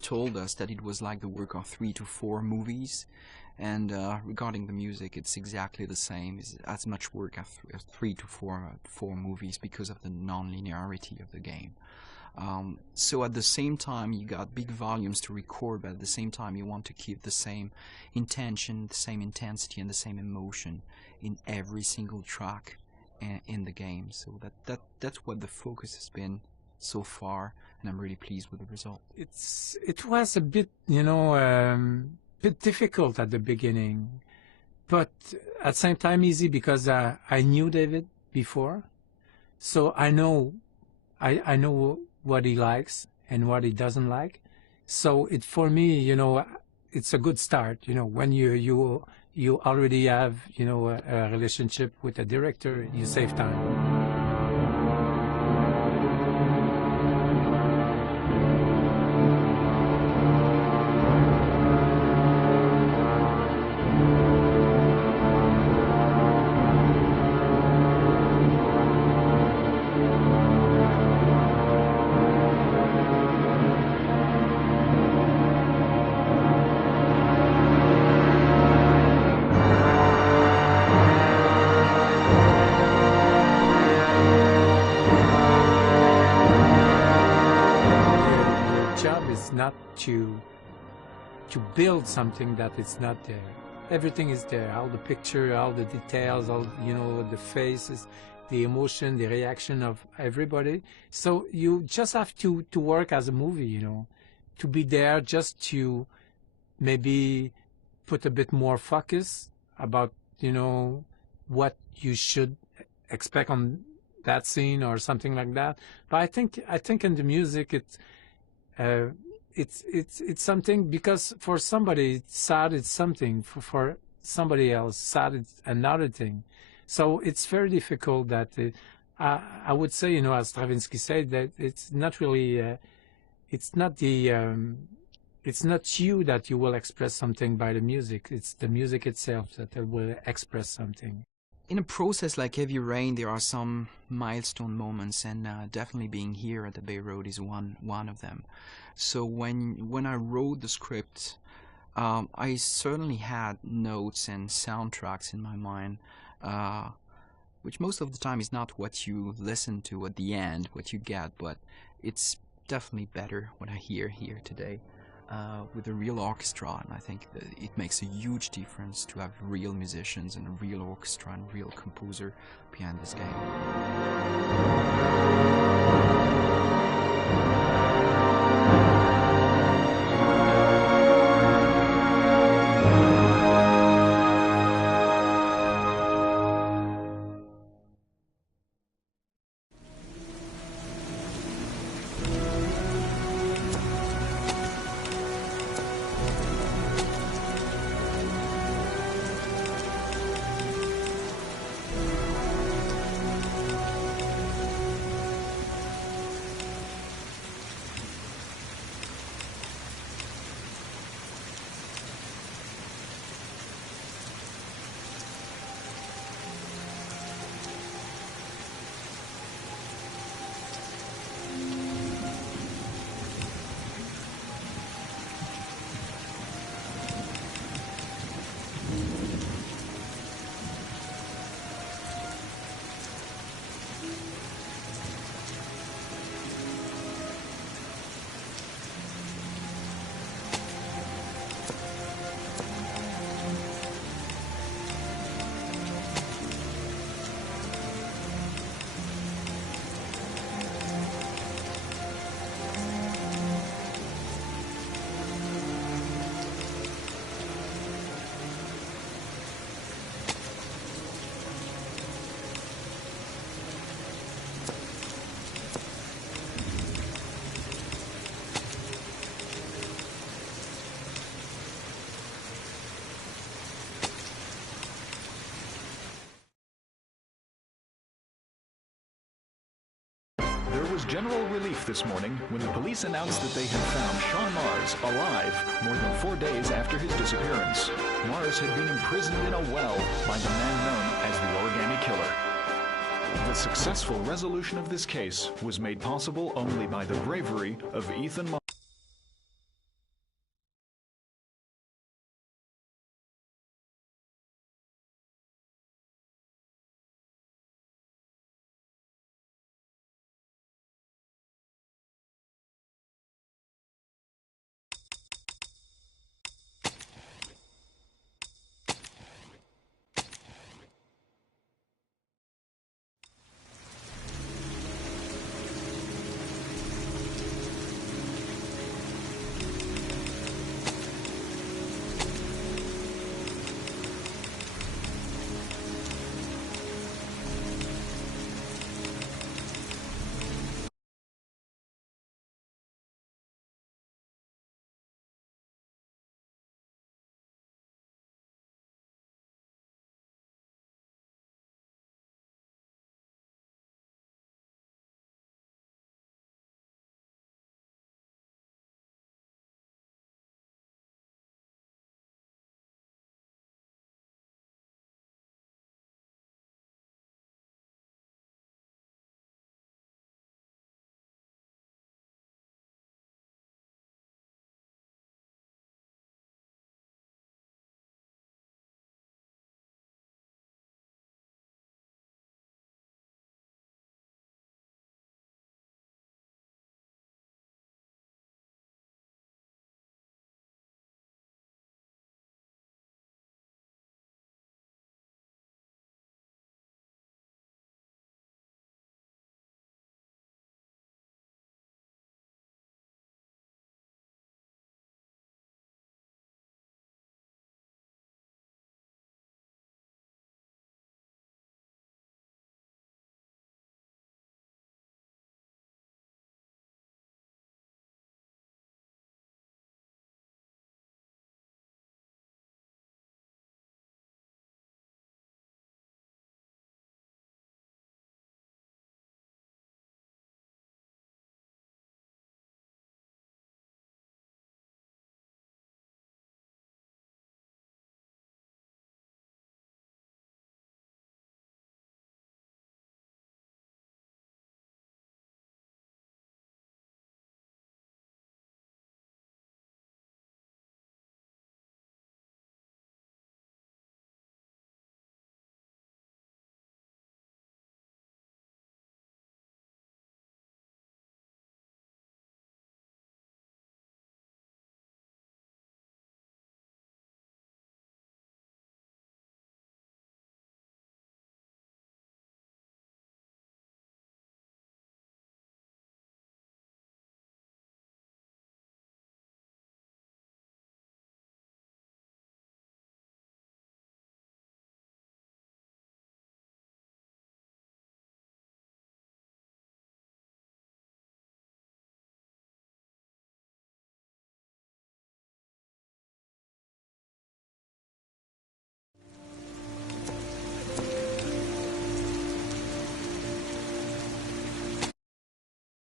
told us that it was like the work of 3 to 4 movies, and regarding the music, it's exactly the same. It's as much work as 3 to 4 movies because of the non-linearity of the game. So at the same time you got big volumes to record, but at the same time you want to keep the same intention, the same intensity and the same emotion in every single track in the game. So that's what the focus has been so far, and I'm really pleased with the result. It was a bit, bit difficult at the beginning, but at the same time easy because I knew David before, so I know what he likes and what he doesn't like. So it for me, you know, it's a good start. You know, when you already have, you know, a relationship with a director, you save time. Not to build something that is not there. Everything is there. All the picture, all the details, all, you know, the faces, the emotion, the reaction of everybody. So you just have to work as a movie, you know, to be there, just to maybe put a bit more focus about, you know, what you should expect on that scene or something like that. But I think in the music it's something, because for somebody sad it's something, for somebody else sad it's another thing. So it's very difficult that I would say, you know, as Stravinsky said, that it's not really it's not you that you will express something by the music. It's the music itself that will express something. In a process like Heavy Rain, there are some milestone moments, and definitely being here at the Bay Road is one of them. So when I wrote the script, I certainly had notes and soundtracks in my mind, which most of the time is not what you listen to at the end, what you get, but it's definitely better what I hear here today. With a real orchestra, and I think that it makes a huge difference to have real musicians and a real orchestra and a real composer behind this game. There was general relief this morning when the police announced that they had found Shaun Mars alive more than 4 days after his disappearance. Mars had been imprisoned in a well by the man known as the Origami Killer. The successful resolution of this case was made possible only by the bravery of Ethan Mars.